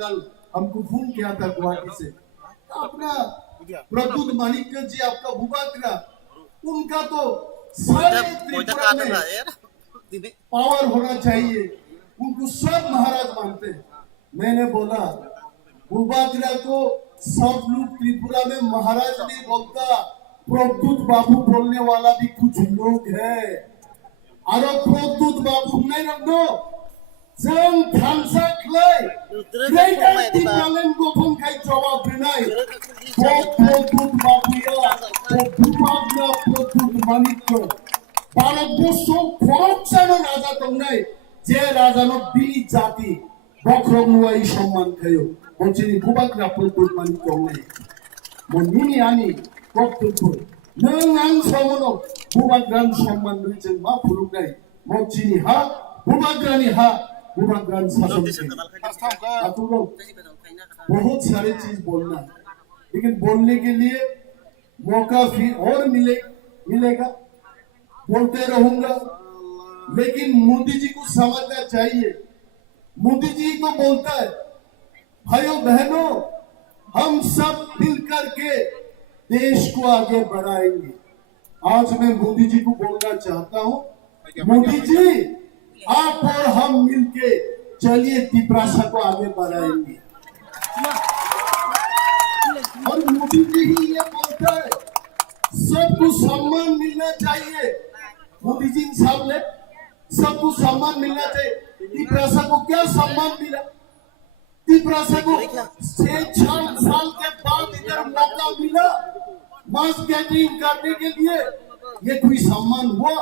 कल हमको फोन किया था गुवाहाटी से, अपना प्रद्युत माणिक्य जी आपका भूपात्रा, उनका तो सारे त्रिपुरा में पावर होना चाहिए, उनको सब महाराज मानते हैं। मैंने बोला भूपात्रा को सब लोग त्रिपुरा में महाराज नहीं बोलता, प्रद्युत बाबू बोलने वाला भी कुछ लोग है। और प्रद्युत बाबू नहीं रखो जों थामसा खलै ग्रेटर टिपालेन गफन खाय जवाब होनाय प्रद्युत बाबुया भूपात्रा प्रद्युत माणिक्य भारतबर्ष खरबजानो नाजादोंनाय जे राजानो बिनि जाति बख्रमुवाई सम्मान खायो मोनसेनि भूपात्रा प्रद्युत माणिक्य होननाय मोननि आनि बक्तव्य नों आं समनो भूपात्रानि सम्मान जों मा फुलुंनाय मोनसेनि हा भूपात्रानि हा भूपात्रानि शासन बहुत सारे चीज बोलना है, लेकिन बोलने के लिए मौका फिर और मिलेगा, बोलते रहूंगा। लेकिन मोदी जी को समझना चाहिए, मोदी जी तो बोलता है भाइयों बहनों हम सब मिलकर के देश को आगे बढ़ाएंगे। आज मैं मोदी जी को बोलना चाहता हूँ, मोदी जी आप और हम मिलके चलिए तिप्रासा को आगे बढ़ाएंगे। और मोदी जी ही ये बोलता है सबको सम्मान मिलना चाहिए, मोदी जी सामने सबको सम्मान मिलना चाहिए। तिप्रासा को क्या सम्मान मिला? तिप्रासा को 6 साल के बाद इधर मौका मिला मास गैदरिंग करने के लिए, ये कोई सम्मान हुआ?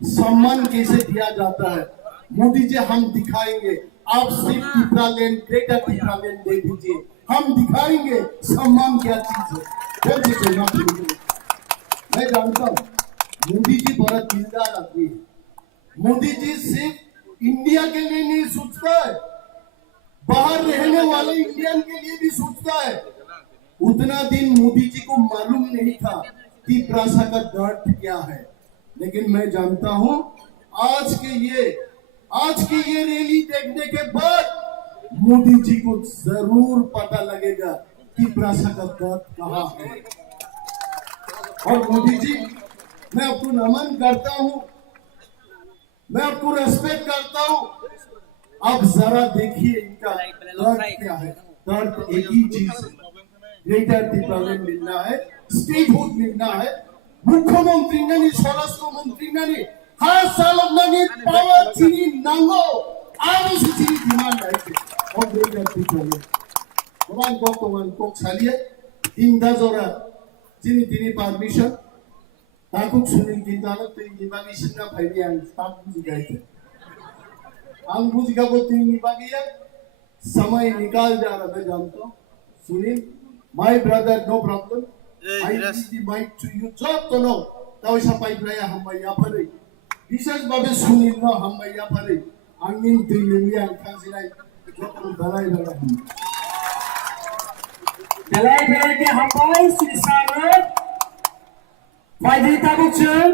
सम्मान कैसे दिया जाता है? मोदी जी हम दिखाएंगे, आप सिर्फ तिप्रालैंड ग्रेटर तिप्रालैंड दे दीजिए, हम दिखाएंगे सम्मान क्या चीज है। मैं जानता हूँ मोदी जी बड़ा दिलदार आदमी है, मोदी जी सिर्फ इंडिया के लिए नहीं सोचता है, बाहर रहने वाले इंडियन के लिए भी सोचता है। उतना दिन मोदी जी को मालूम नहीं था कि तिप्रासा का दर्द क्या है, लेकिन मैं जानता हूं आज की ये रैली देखने के बाद मोदी जी को जरूर पता लगेगा कि तिप्रासा का दर्द कहां है। और मोदी जी मैं आपको नमन करता हूं, मैं आपको रेस्पेक्ट करता हूं। अब जरा देखिए इनका दर्द क्या है। दर्द एक ही चीज है, ग्रेटर तिप्रालैंड मिलना है, स्टेटहुड मिलना है, मुख्यमंत्री ने स्वराष्ट्र मंत्री ने हर साल अपना पावर चीनी नांगो आरो चीनी डिमांड है और ग्रेटर तिप्रालैंड भगवान बर्तमान कोक सालिए 3 जरा चीनी परमिशन ताकुक सुनिल गिंदानो तीन बागी सिन्ना फाइली आं ताक बुझी गए आं बुझी का वो 3 बागी है समय निकाल जा रहा मैं जानता हूँ। Sunil my brother no problem, I give the mic to you. Job to no, tahu siapa ibraya hamba ya pare. Research babe sunil no hamba ya pare. Angin tinggi yang kan silai, kita dalai dalai. Dalai ke hamba sirisara, wajib tahu cer,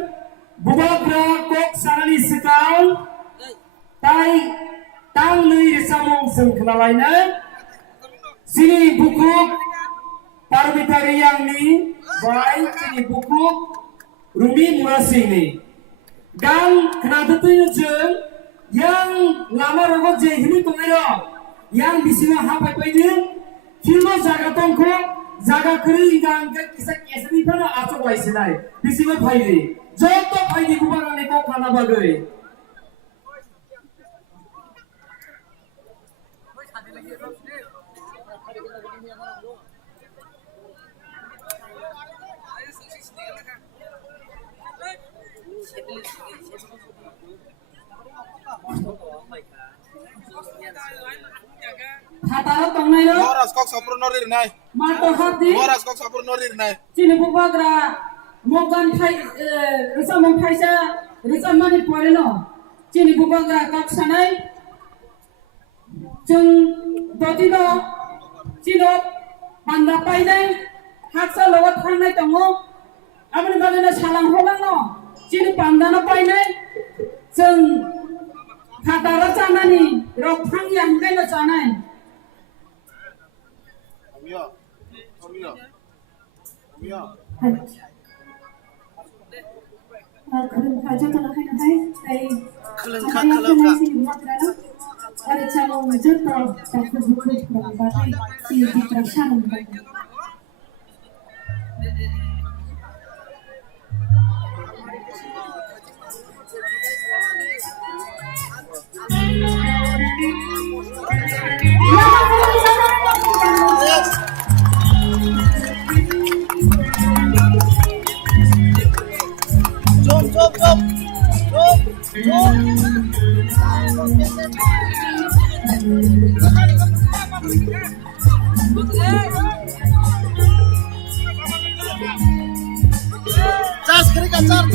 bubakra kok sarani sekal, tai tang lui resamong sengkelalainya, sini buku Parmitari yang ni, baik ini buku Rumi Murasi ni. Gang kenapa tu yang lama rogo jehini tu ni yang di sini apa ini? Kilo jaga tongko, jaga kiri gang kisah kisah ni pernah acok wajib nai. Di sini faidi, jauh tu faidi bukan ni kau kana bagai. Hataro tongnai lo. Moras kok sapur norir nai. Mato hati. Moras kok sapur norir nai. Cini bupagra mogan thai risa mong thaisa risa mani pore no. Cini bupagra kak sanai. Jung doti no. Cino panda pai nai. Haksa lawat khang nai tongo. Amani bagana salang holang no. Cini panda no pai nai. Jung hataro chanani rok khang yang kai no chanai. खुलुमखा जतनाखै नाथाय दायो खुलुमखा आरो चामो जत ताखौ बुखु खालामबाथाय जि जित्रा सानबाय Charge kiri kan charge.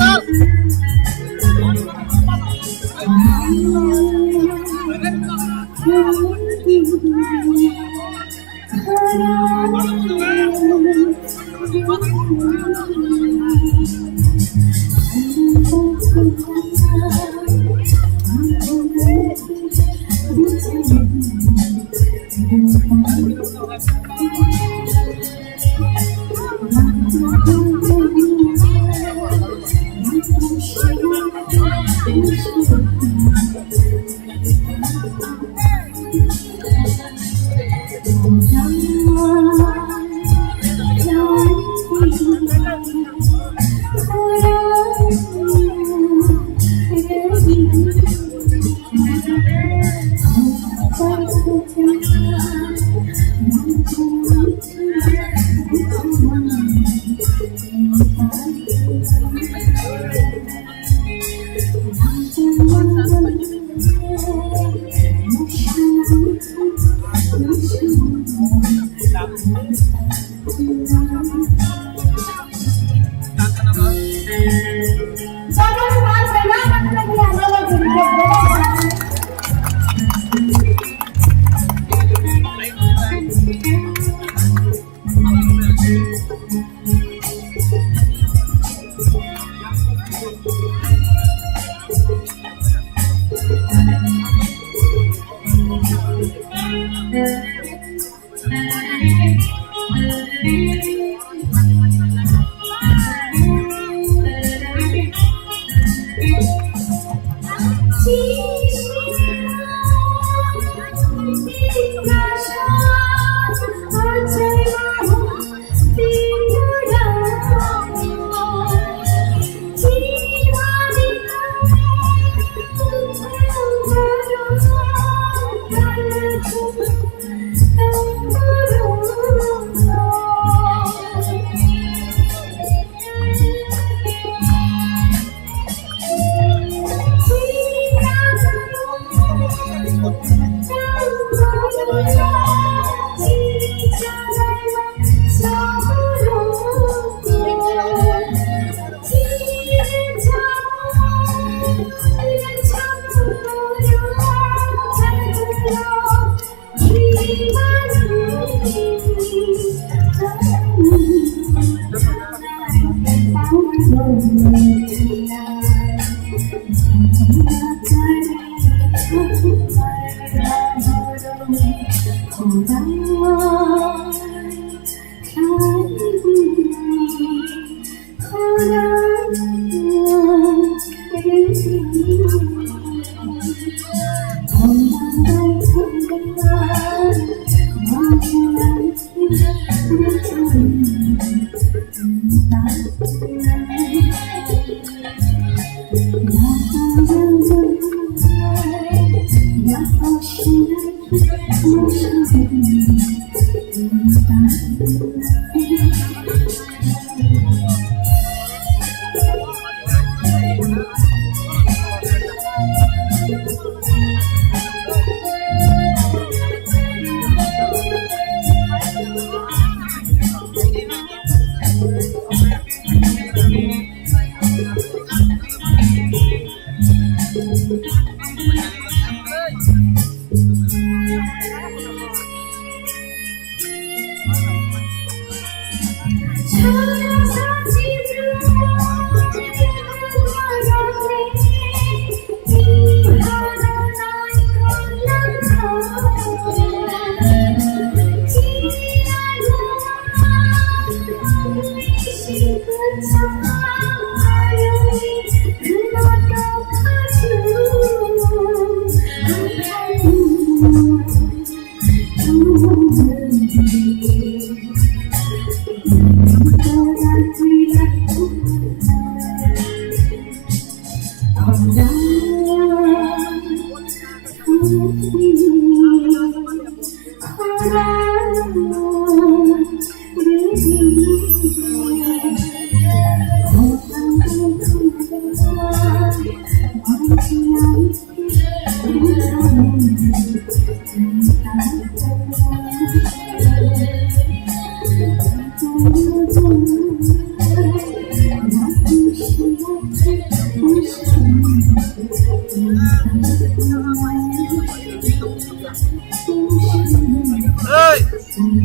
Ơi,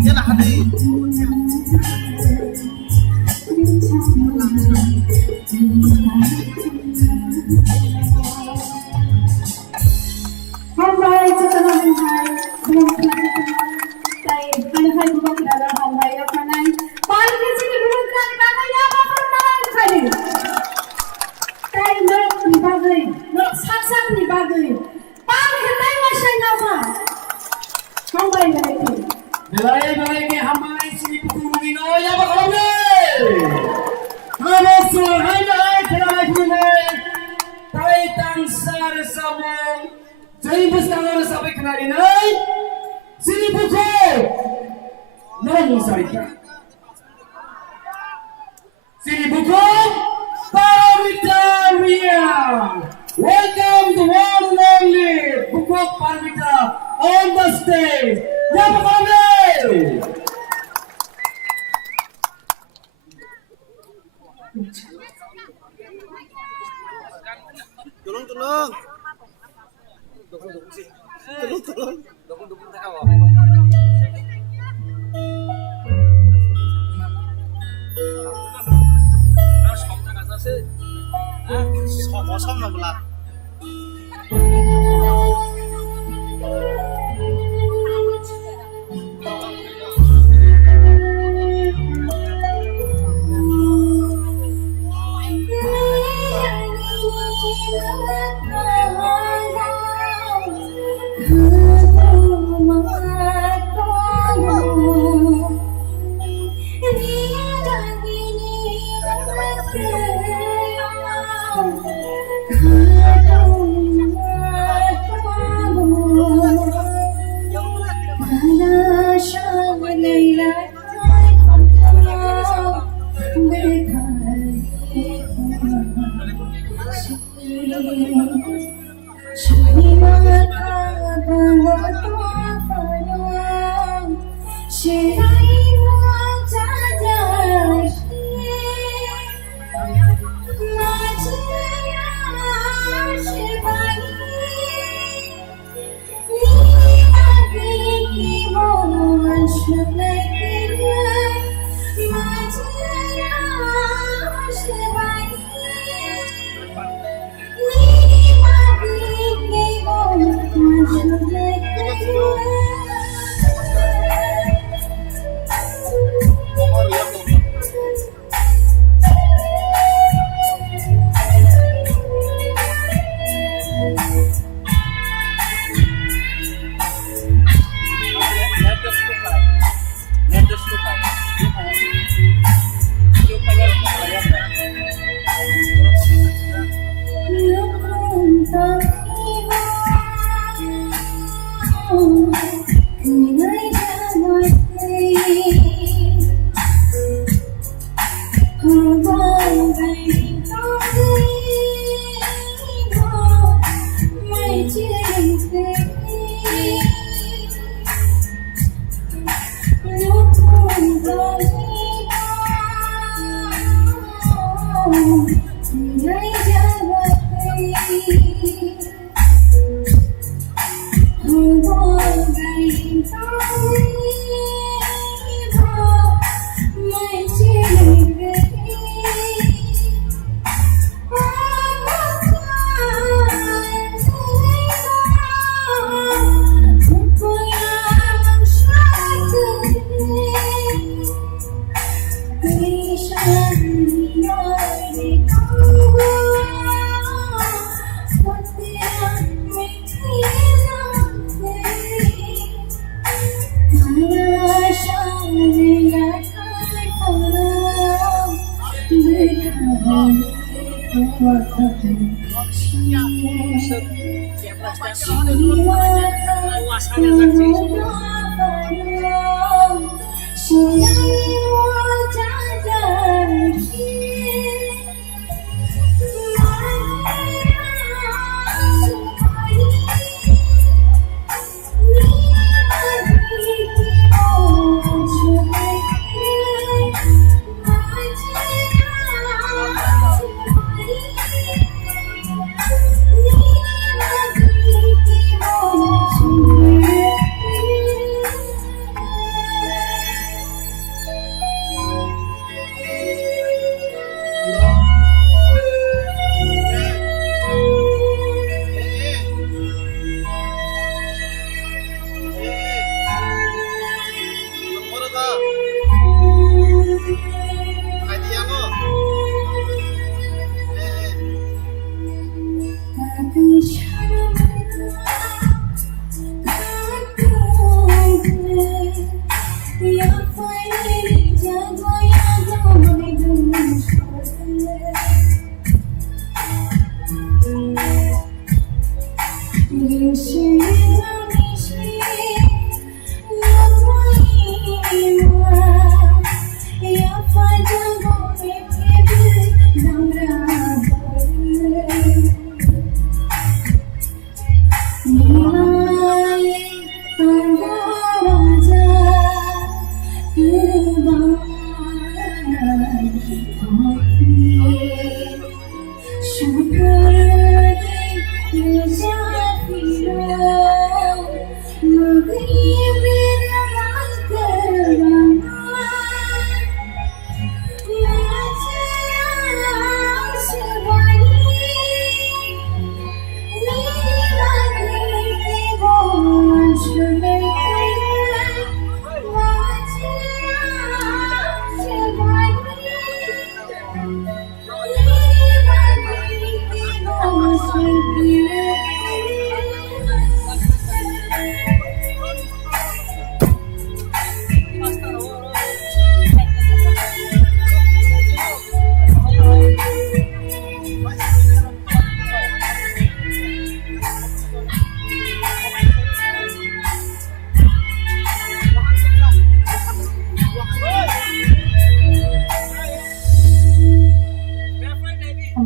thế là gì? Hambai setelah hai belum tay hai bukan berada hambai apa nai paling di sini belum kan apa ya apa nai kali tay nak dibagai nak saksak dibagai paling tay masih nama hambai lagi Belai ke hamai sini pukul mino ya bakal ni. Hamas hai terai punai. Tai tansar samong. Jadi bestangar sampai kenari nai. Sini pukul. Nong sarika. Sini pukul. Parmita Ria. Welcome to one and only Pukul Parmita on the stage. Ya bakal ni. Tolong, tolong. Tolong, tolong. Kosong lah belah.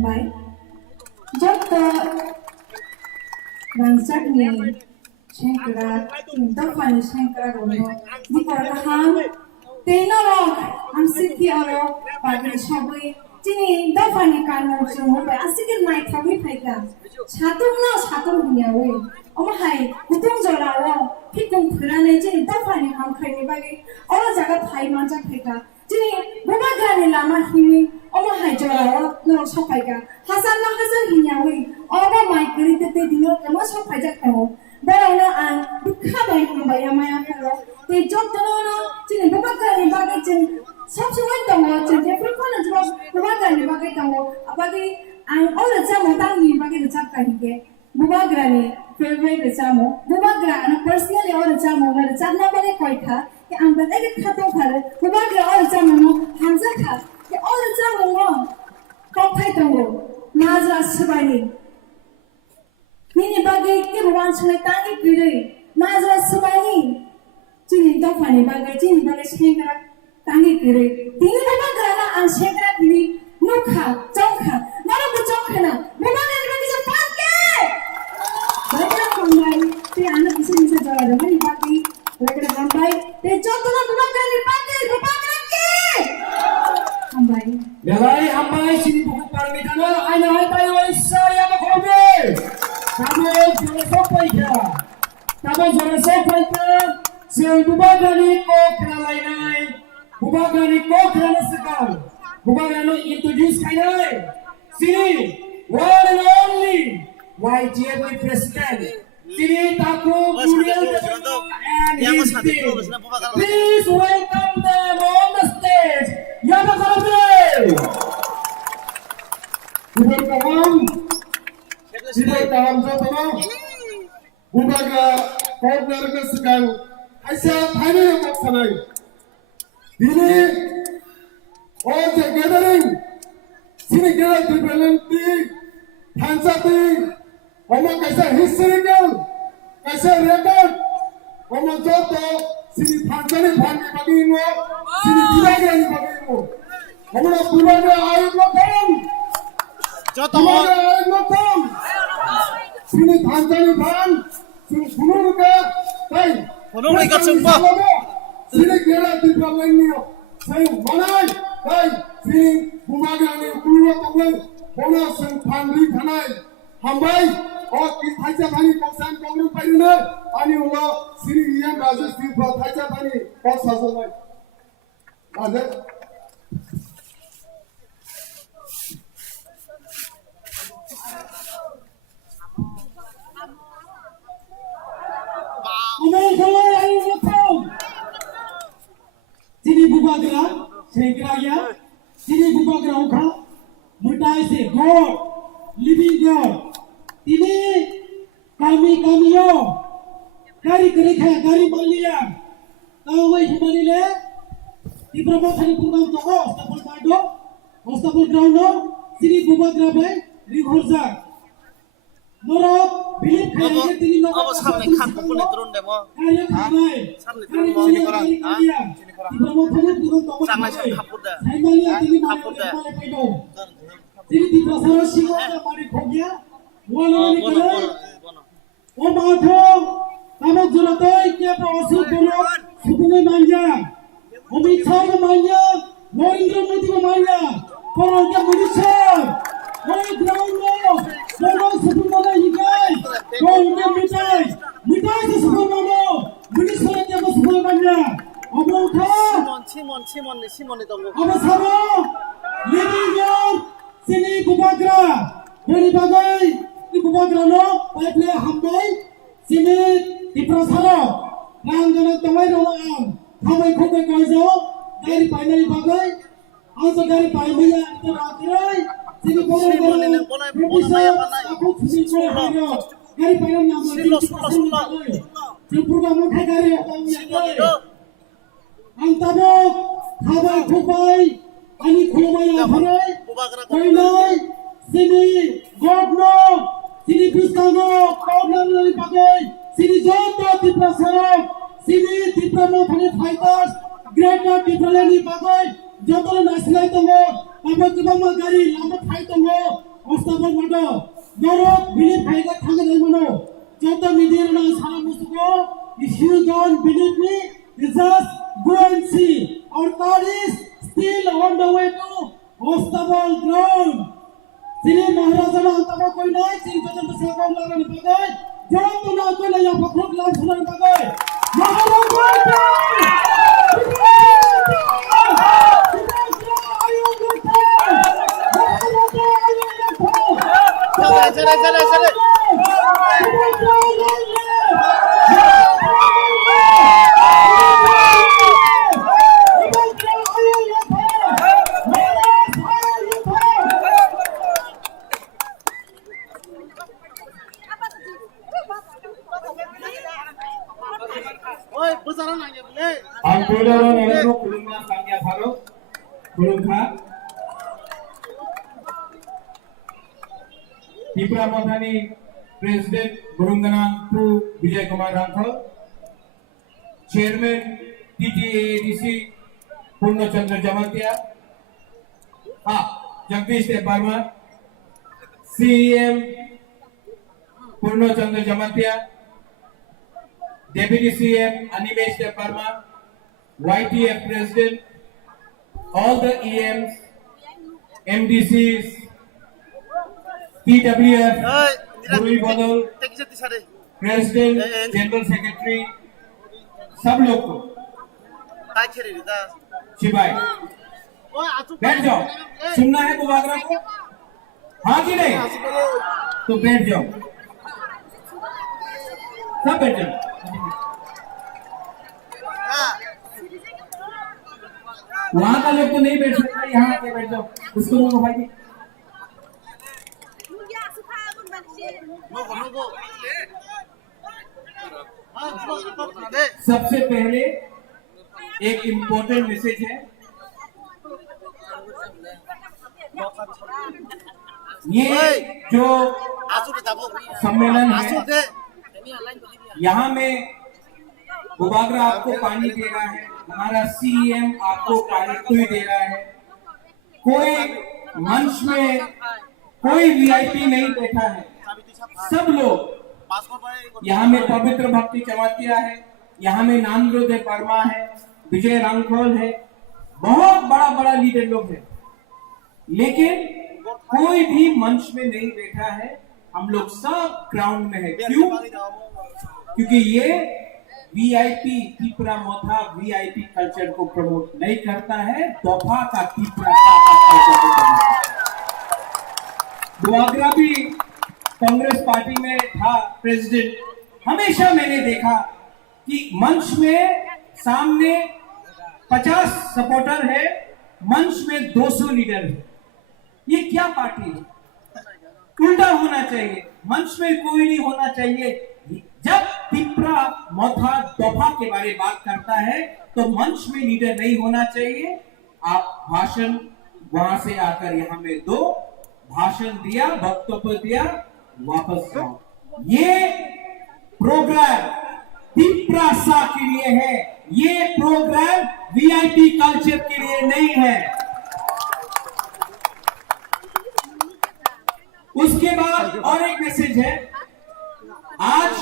Baik, jika bangsanya sengkara, cinta fani sengkara rono, di perlahan, tenor, amsiki oro, bagi sabai, cini dafani kanu semua, asikir naik kami peka, satu punya we, omahai, kutung jolawa, pikung kerana cini dafani ham kini bagi, orang jaga thai macam peka. Jadi, bukan kerana lama ini, orang hajar orang nak sampai ke, hasan hinyawi, orang mai kiri tete dia, orang sampai je kau. Berana an, bukan baik membayar maya kalau, te job terana, jadi bukan kerana bagi jadi, semua tahu, jadi apa nak jawab, bukan kerana bagi tahu, bagi an orang jamu tangi bagi jawab kali ke, bukan kerana favorite jamu, bukan kerana personally orang jamu, orang jamu boleh kau ikah. Ang bagay kato kare, kubagi all jamu hamza ka, ke all jamu mo, kopai tango, nazra subani. Nini bagay ke buwan sunay tangi piri, nazra subani. Jini dofani bagay, jini bagay sengkara tangi piri. Tini bagay na ang sengkara piri, mukha, jongka, nara ko jongka na, bumagay na bagay sa pangke. Bagay kumbay, te anak isa jawab, hani bagay. Lagi hambai, jodoh bukan dari pakai, bukan lagi. Hambai. Belai hambai sini buku parmitana, aina hai tayo saya makobe. Kamu jangan sampai ya. Kamu jangan sampai ke. Siang bukan dari kau keralainai, bukan dari kau kerana sekal, bukan dari introduce kainai. Sini, one and only YGM President. Sini Taku Buriel and his team. Please welcome them on the stage. Yaba Karabel. Sibuk dalam jodoh, bubaga partner kesekan, aisyah thani yang maksanai. Ini, all the gathering, sini gathering development, hansati, Oma कैसे historical, कैसे record, oma जो तो sini Tanzania भांगे बगींगो, sini Bulgaria ni बगींगो, oma Bulgaria आये लोगों, Joto Bulgaria आये लोगों, sini Tanzania भांग, sini Bulgaria का, tay, Bulgaria का चंबा, sini केरला दिपा लेंगियो, tay मनाई, tay, sini Bulgaria ni Bulgaria तंगल, bona sing Tanzania थानाई, hambai, और किस थाईचा थानी पक्षान कांग्रेस पाइने आणि उला श्री एम राजेश तीर्थ थाईचा थानी पक्ष साजलाय राजे Umay khalay ayu lakom. Sini bubagra, sekraya, sini bubagra ukha, mutai se God, living God. Ini kami yo, kari kerja, kari malia. Tahu wei cuma ni le, di program hari program tu oh, stapel kado, stapel ground no, sini bubagra bay, rihorza. Moro, bilik kaya tini no. अब सामने खान को police drone दे वो Kaya kaya. सामने drone वो Sini korang, sini korang. सामने सब खापुर दे Sini di pasar singo na mari khogya. Wala ni बोलो kala. बोलो बोलो O mathong tamok juratai ke pasu bolo supungai manja. O mithai ko manja. Narendra Modi ko manja. Korang ke Malaysia. O ground mo. Korang supun mana hikai. Korang ke mitai. Mitai se supun mana. Malaysia ke apa supun manja. Abo utha. 시몬 이 동거 Apa sama? Living God. Sini bubagra. Beri bagai. Di bubagra no. Paiple hambai. Sini di prasara. Ranggana tamai rolang. Tamai khokai kaizo. Dari painai bagai. Also dari painai itu rakirai. Sini boleh aku sini boleh. Dari painai nama. Sini kamu kai dari orang yang Antabok, Habai Kubai, Ani Kumaya Harai, Kainai, Sini, Godno, Sini Pistano, Kaunani Pagai, Sini Joto Tiprasarok, Sini Tipramo Fighters, Greater Tipralani Pagai, Joto National Tongo, Abakubama Gari, Lama Fightongo, Ostabo Modo, Dorok, Believe Tiger Tanganamano, Joto Media Saramusuko, if you don't believe me, it's just go and see. Our car is still on the way to Ostable ground. Sini Maharaja Antaba koi nahi, sini Bajan Basakau lagan pagai. Jangan tu nak koi nahi, apa khud lam sunan pagai. Maharaja चले ओए बजारा नांगे बोले Angkudara Narendra Kulumna Sangya Tharo, Kulumkha. Tipra Madhani President Burungana Pu Vijay Kumar Rathod, Chairman TTADC Purno Chandra Jamatia, Jagdish Dev Barma, CEM Purno Chandra Jamatia, Deputy CM Animesh Dev Barma, YTF President, all the EMs, MDCs, TWF, Gurui Badal, President, General Secretary, सब लोग को शिवाय बैठ जाओ, सुनना है बुबागरा को, हाँ कि नहीं, तो बैठ जाओ, सब बैठ जाओ, वहाँ का लोग तो नहीं बैठ सकता, यहाँ आके बैठ जाओ, उसको लोगों भाई जी, सबसे पहले एक इम्पोर्टेंट मैसेज है ये जो आसू दे ताबो सम्मेलन आसू है, दे यहाँ में बुबागरा आपको पानी दे रहा है, हमारा सीएम आपको पानी दे रहा है। कोई मंच में कोई वीआईपी नहीं बैठा है, सब लोग पासपोर्ट पर यहाँ में पवित्र भक्ति चमातिया है, यहाँ में नांद्रोदय वर्मा है, विजय रांगखोल है, बहुत बड़ा बड़ा लीडर लोग है, लेकिन कोई भी मंच में नहीं बैठा है। हम लोग सब ग्राउंड में है। क्यों? क्योंकि ये वीआईपी त्रिपुरा मोथा वीआईपी कल्चर को प्रमोट नहीं करता है, दोफा का त्रिपुरा का कल्चर को प्रमोट। बुआगरा भी कांग्रेस पार्टी में था प्रेसिडेंट, हमेशा मैंने देखा कि मंच में सामने 50 सपोर्टर है, मंच में 200 लीडर है। ये क्या पार्टी है? उल्टा होना चाहिए, मंच में कोई नहीं होना चाहिए। जब त्रिपुरा मोथा दोफा के बारे में बात करता है तो मंच में लीडर नहीं होना चाहिए। आप भाषण वहां से आकर यहाँ में दो, भाषण दिया, वक्तव्य दिया, वापस जाओ। ये प्रोग्राम त्रिपुरा सा के लिए है, ये प्रोग्राम वीआईपी कल्चर के लिए नहीं है। उसके बाद और एक मैसेज है, आज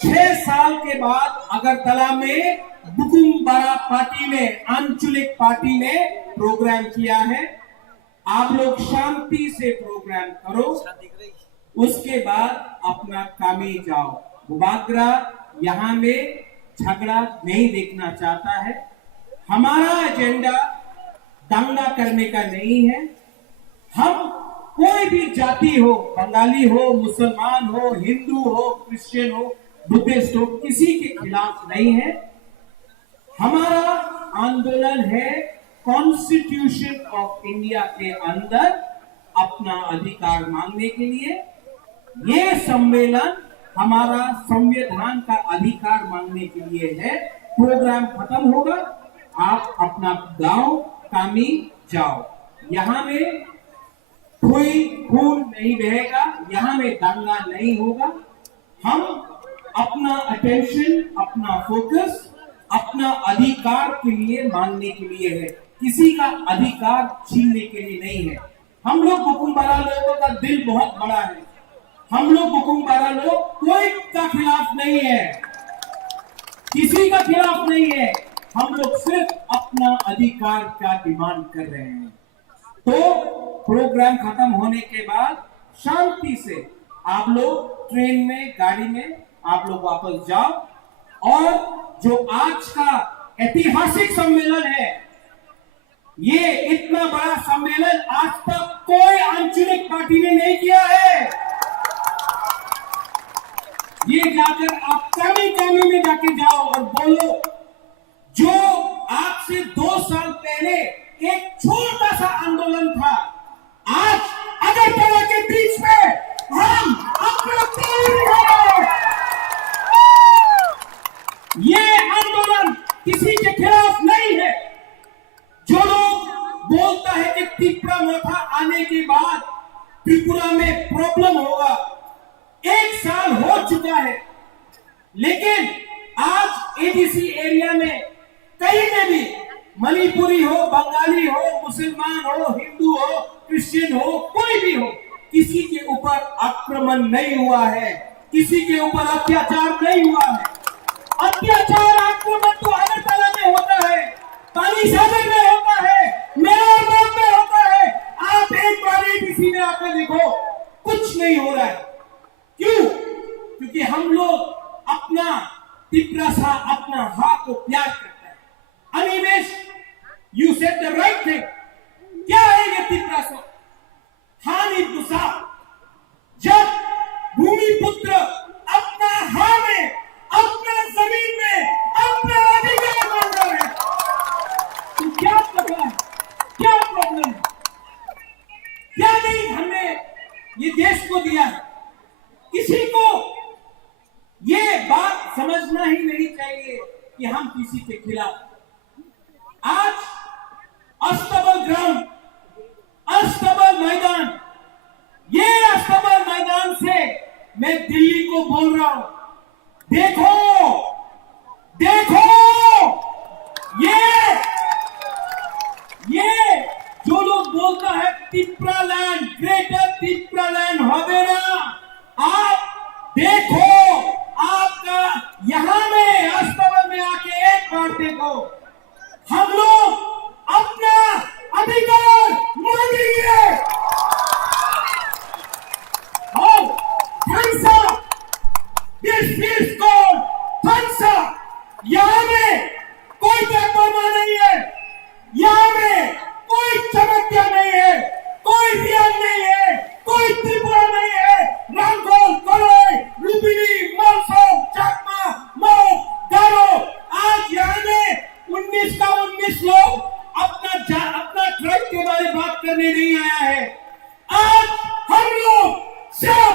6 साल के बाद अगरतला में बुकुम बारा पार्टी ने, आंचलिक पार्टी ने प्रोग्राम किया है। आप लोग शांति से प्रोग्राम करो, उसके बाद अपना कामी जाओ। बुबागरा यहाँ में झगड़ा नहीं देखना चाहता है। हमारा एजेंडा दंगा करने का नहीं है। हम कोई भी जाति हो, बंगाली हो, मुसलमान हो, हिंदू हो, क्रिश्चियन हो, बुद्धिस्ट हो, किसी के खिलाफ नहीं है। हमारा आंदोलन है कॉन्स्टिट्यूशन ऑफ इंडिया के अंदर अपना अधिकार मांगने के लिए। ये सम्मेलन हमारा संविधान का अधिकार मांगने के लिए है। प्रोग्राम खत्म होगा, आप अपना गांव कामी जाओ। यहाँ में कोई खून नहीं बहेगा, यहाँ में दंगा नहीं होगा। हम अपना अटेंशन, अपना फोकस अपना अधिकार के लिए मांगने के लिए है, किसी का अधिकार छीनने के लिए नहीं है। हम लोग बुकुम बारा लोगों का दिल बहुत बड़ा है। हम लोग बुकुम बारा लोग कोई का खिलाफ नहीं है, किसी का खिलाफ नहीं है। हम लोग सिर्फ अपना अधिकार का डिमांड कर रहे हैं। तो प्रोग्राम खत्म होने के बाद शांति से आप लोग ट्रेन में, गाड़ी में आप लोग वापस जाओ। और जो आज का ऐतिहासिक सम्मेलन है, ये इतना बड़ा सम्मेलन आज तक कोई आंचलिक पार्टी ने नहीं किया है। ये जाकर आप कामी में जाके जाओ और बोलो, जो आज से 2 साल पहले एक छोटा सा आंदोलन था, आज अगरतला के बीच में हम अपना ये आंदोलन किसी के खिलाफ नहीं है। जो लोग बोलता है कि त्रिपुरा मोथा आने के बाद त्रिपुरा में प्रॉब्लम होगा, 1 साल हो चुका है, लेकिन आज एडीसी एरिया में कहीं में भी मणिपुरी हो, बंगाली हो, मुसलमान हो, हिंदू हो, क्रिश्चियन हो, कोई भी हो, किसी के ऊपर आक्रमण नहीं हुआ है, किसी के ऊपर अत्याचार नहीं हुआ है। अत्याचार आक्रमण तो अगरतला में होता है, पानी सागर में होता है, मेरठ रोड में होता है। आप एक बार एडीसी में आकर देखो, कुछ नहीं हो रहा है। क्यों? क्योंकि हम लोग अपना त्रिपुरा सा, अपना हा को प्यार करते हैं। Animesh, you said the right thing. क्या है ये त्रिपुरा सा? हानि दुसा। जब भूमि पुत्र अपना हा में, अपना जमीन में अपना अधिकार मांग रहे हैं, तो क्या प्रॉब्लम है? क्या प्रॉब्लम है? क्या नहीं हमने ये देश को दिया है? किसी को ये बात समझना ही नहीं चाहिए कि हम किसी के खिलाफ। आज अस्तबल ग्राउंड, अस्तबल मैदान, ये अस्तबल मैदान से मैं दिल्ली को बोल रहा हूं, देखो देखो, ये जो लोग बोलता है तिप्रालैंड, ग्रेटर तिप्रालैंड হবে না, आप देखो, आपका यहां में अस्तबल में आके एक बार देखो, हम लोग अपना अधिकार मांगेंगे। और धनसा, दिस इज कॉल्ड धनसा। यहां में कोई बेपरवाह नहीं है, यहां में कोई चमत्कार नहीं है, कोई रियान नहीं है, कोई त्रिपुरा नहीं है, रंगोल, करोई, लुबिनी, मलसोम, चकमा, मऊ, गारो। आज यहाँ में 19 का 19 लोग अपना ट्राइब के बारे में बात करने नहीं आया है। आज हम लोग सब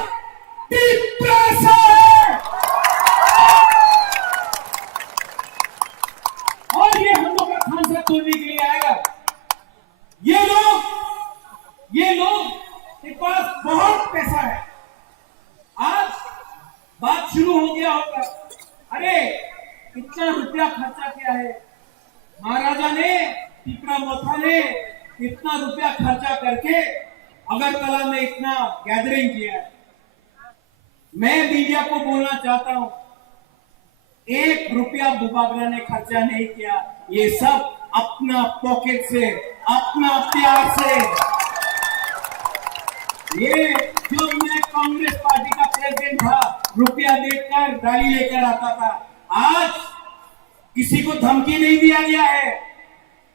तिप्रासा है, और ये हम लोग का खानसा तोड़ने के लिए आएगा। ये लोग के पास बहुत पैसा है। आज बात शुरू हो गया होगा, अरे इतना रुपया खर्चा किया है महाराजा ने, तिप्रा मोथा ने इतना रुपया खर्चा करके अगरतला में इतना गैदरिंग किया है। मैं मीडिया को बोलना चाहता हूं, 1 रुपया बुबागरा ने खर्चा नहीं किया, ये सब अपना पॉकेट से, अपना प्यार से। ये जो मैं कांग्रेस पार्टी का प्रेसिडेंट था, रुपया देकर गाड़ी लेकर आता था। आज किसी को धमकी नहीं दिया गया है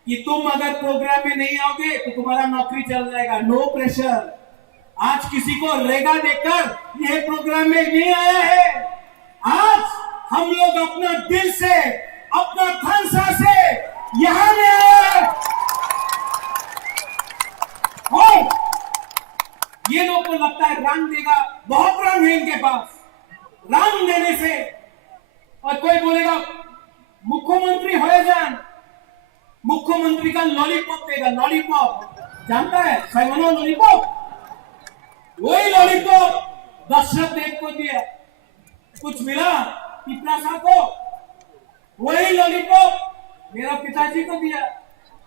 कि तुम अगर प्रोग्राम में नहीं आओगे तो तुम्हारा नौकरी चल जाएगा, नो प्रेशर। आज किसी को रेगा देकर यह प्रोग्राम में नहीं आया है। आज हम लोग अपना दिल से, अपना धनसा से यहां में आए। और ये लोग को लगता है रंग देगा, बहुत रंग है इनके पास, रंग देने से। और कोई बोलेगा मुख्यमंत्री हो जान, मुख्यमंत्री का लॉलीपॉप देगा, लॉलीपॉप जानता है, साइमनो लॉलीपॉप, वही लॉलीपॉप दशरथ देव को दिया, कुछ मिला तिप्रासा को, वही लॉलीपॉप मेरा पिताजी को दिया,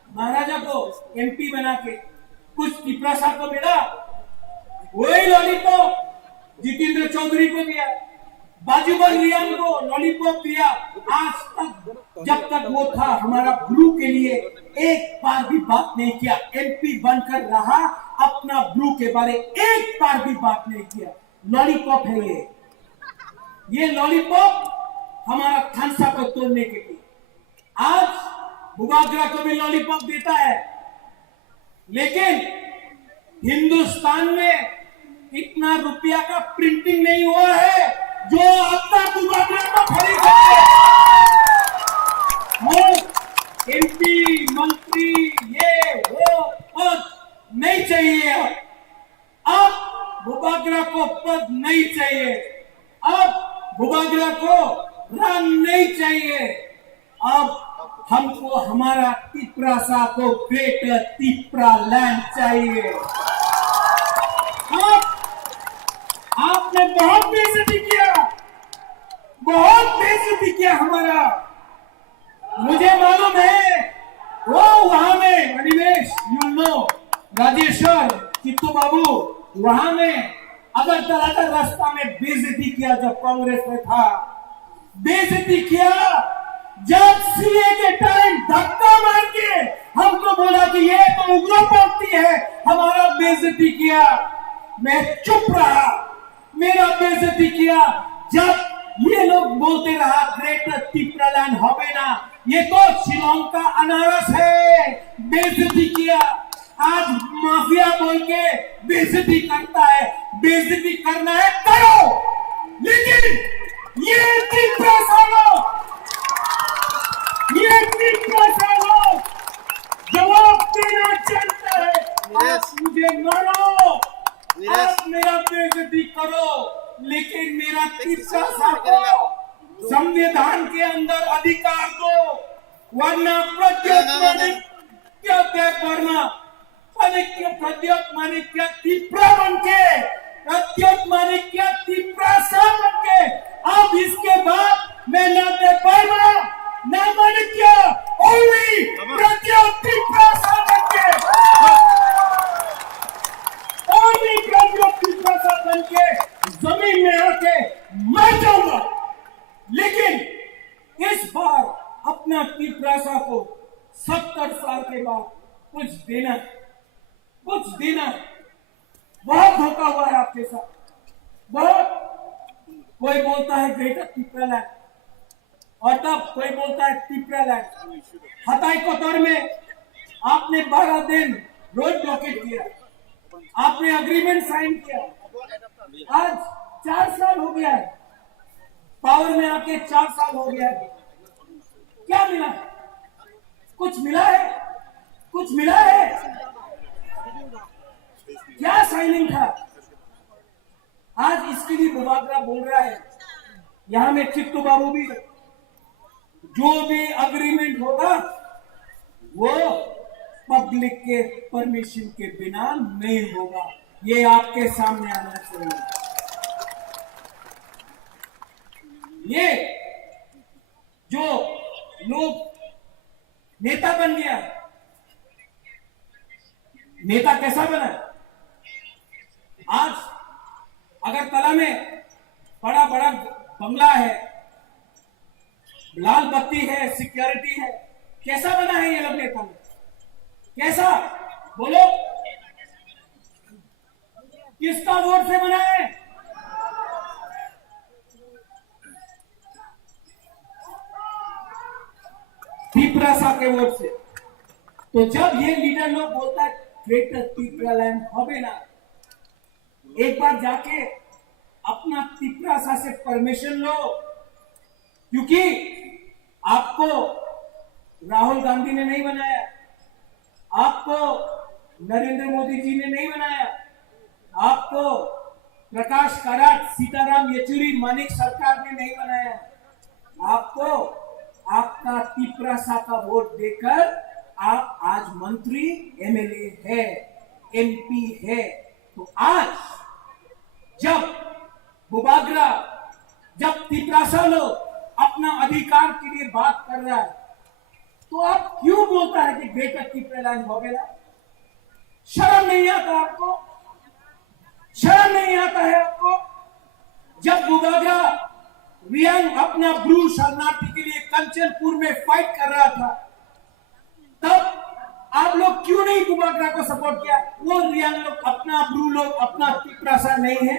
महाराजा को एमपी बना के, कुछ तिप्रासा को मिला, वही लॉलीपॉप जितेंद्र चौधरी को दिया, बाजूबन रियान को लॉलीपॉप दिया। आज तक जब तक वो था हमारा ब्लू के लिए एक बार भी बात नहीं किया, एमपी बनकर रहा, अपना ब्लू के बारे एक बार भी बात नहीं किया। लॉलीपॉप है ये लॉलीपॉप हमारा खानसा को तोड़ने के लिए। आज बुबागरा को भी लॉलीपॉप देता है, लेकिन हिंदुस्तान में इतना रुपया का प्रिंटिंग नहीं हुआ है जो अपना बुबागरा को खरीद सके। वो एमपी, मंत्री, ये वो पद नहीं चाहिए। अब बुबागरा को पद नहीं चाहिए, अब बुबागरा को रंग नहीं चाहिए, अब हमको हमारा तिप्रासा को ग्रेटर तिप्रालैंड चाहिए। आपने बहुत बेइज्जती किया, बहुत बेइज्जती किया हमारा, मुझे मालूम है। वो वहां में अनिवेश, यू नो, राजेश्वर, चित्तू बाबू, वहां में अगरतला का रास्ता में बेइज्जती किया जब कांग्रेस में था, बेइज्जती किया जब सीए के टाइम धक्का मार के हमको बोला कि ये तो उग्रपंथी है, हमारा बेइज्जती किया, मैं चुप रहा, मेरा बेइज्जती किया। जब ये लोग बोलते रहा ग्रेटर तिप्रालैंड होवे ना, ये तो शिलोंग का अनारस है, बेइज्जती किया। आज माफिया बोल के बेइज्जती करता है, बेइज्जती करना है करो, लेकिन ये तिप्रासा लोग जवाब देना चाहता है। आप मुझे मारो, आप मेरा बेइज्जती करो, लेकिन मेरा तिप्रासा को संविधान के अंदर अधिकार दो, वरना प्रत्यात्मक क्या त्याग करना। माणिक्य प्रद्योत माणिक्य तिप्रा बनके प्रद्योत माणिक्य तिप्रा सा बनके अब इसके बाद मैं ना पाइबा ना माणिक्य ओनली प्रद्योत तिप्रा सा बनके ओनली प्रद्योत तिप्रा सा बनके जमीन में आके मर जाऊंगा। लेकिन इस बार अपना तिप्रासा को 70 साल के बाद कुछ देना बहुत धोखा हुआ है आपके साथ, बहुत। कोई बोलता है ग्रेटर तिप्रा लैंड और तब कोई बोलता है तिप्रा लैंड। हताई कोतर में आपने 12 दिन रोड ब्लॉकेट किया, आपने एग्रीमेंट साइन किया, आज 4 साल हो गया है, पावर में आके 4 साल हो गया है। क्या मिला? कुछ मिला है? कुछ मिला है? क्या साइनिंग था? आज इसके लिए बुबागरा बोल रहा है। यहां में चित्तू बाबू भी, जो भी एग्रीमेंट होगा वो पब्लिक के परमिशन के बिना नहीं होगा। ये आपके सामने आना चाहिए। ये जो लोग नेता बन गया, नेता कैसा बना? आज अगरतला में बड़ा बड़ा बंगला है, लाल बत्ती है, सिक्योरिटी है, कैसा बना है ये लोग नेता में? कैसा बोलो? किसका वोट से बना है? तिप्रासा के वोट से। तो जब ये लीडर लोग बोलता है ग्रेटर तिप्रा लैंड होबे ना, एक बार जाके अपना तिप्रासा से परमिशन लो, क्योंकि आपको राहुल गांधी ने नहीं बनाया, आपको नरेंद्र मोदी जी ने नहीं बनाया, आपको प्रकाश कराट, सीताराम येचुरी, मानिक सरकार ने नहीं बनाया। आपको आपका तिप्रासा का वोट देकर आप आज मंत्री, एमएलए है, एमपी है। तो आज जब बुबागरा, जब तिप्रासा लोग अपना अधिकार के लिए बात कर रहा है, तो आप क्यों बोलता है कि ग्रेटर तिप्रा लैंड हो गया? शर्म नहीं आता आपको? शर्म नहीं आता है आपको? जब बुबागरा रियांग अपना ब्रू शरणार्थी के लिए कंचनपुर में फाइट कर रहा था, तब आप लोग क्यों नहीं बुबागरा को सपोर्ट किया? वो रियांग लोग अपना ब्रू लोग अपना तिप्रासा नहीं है।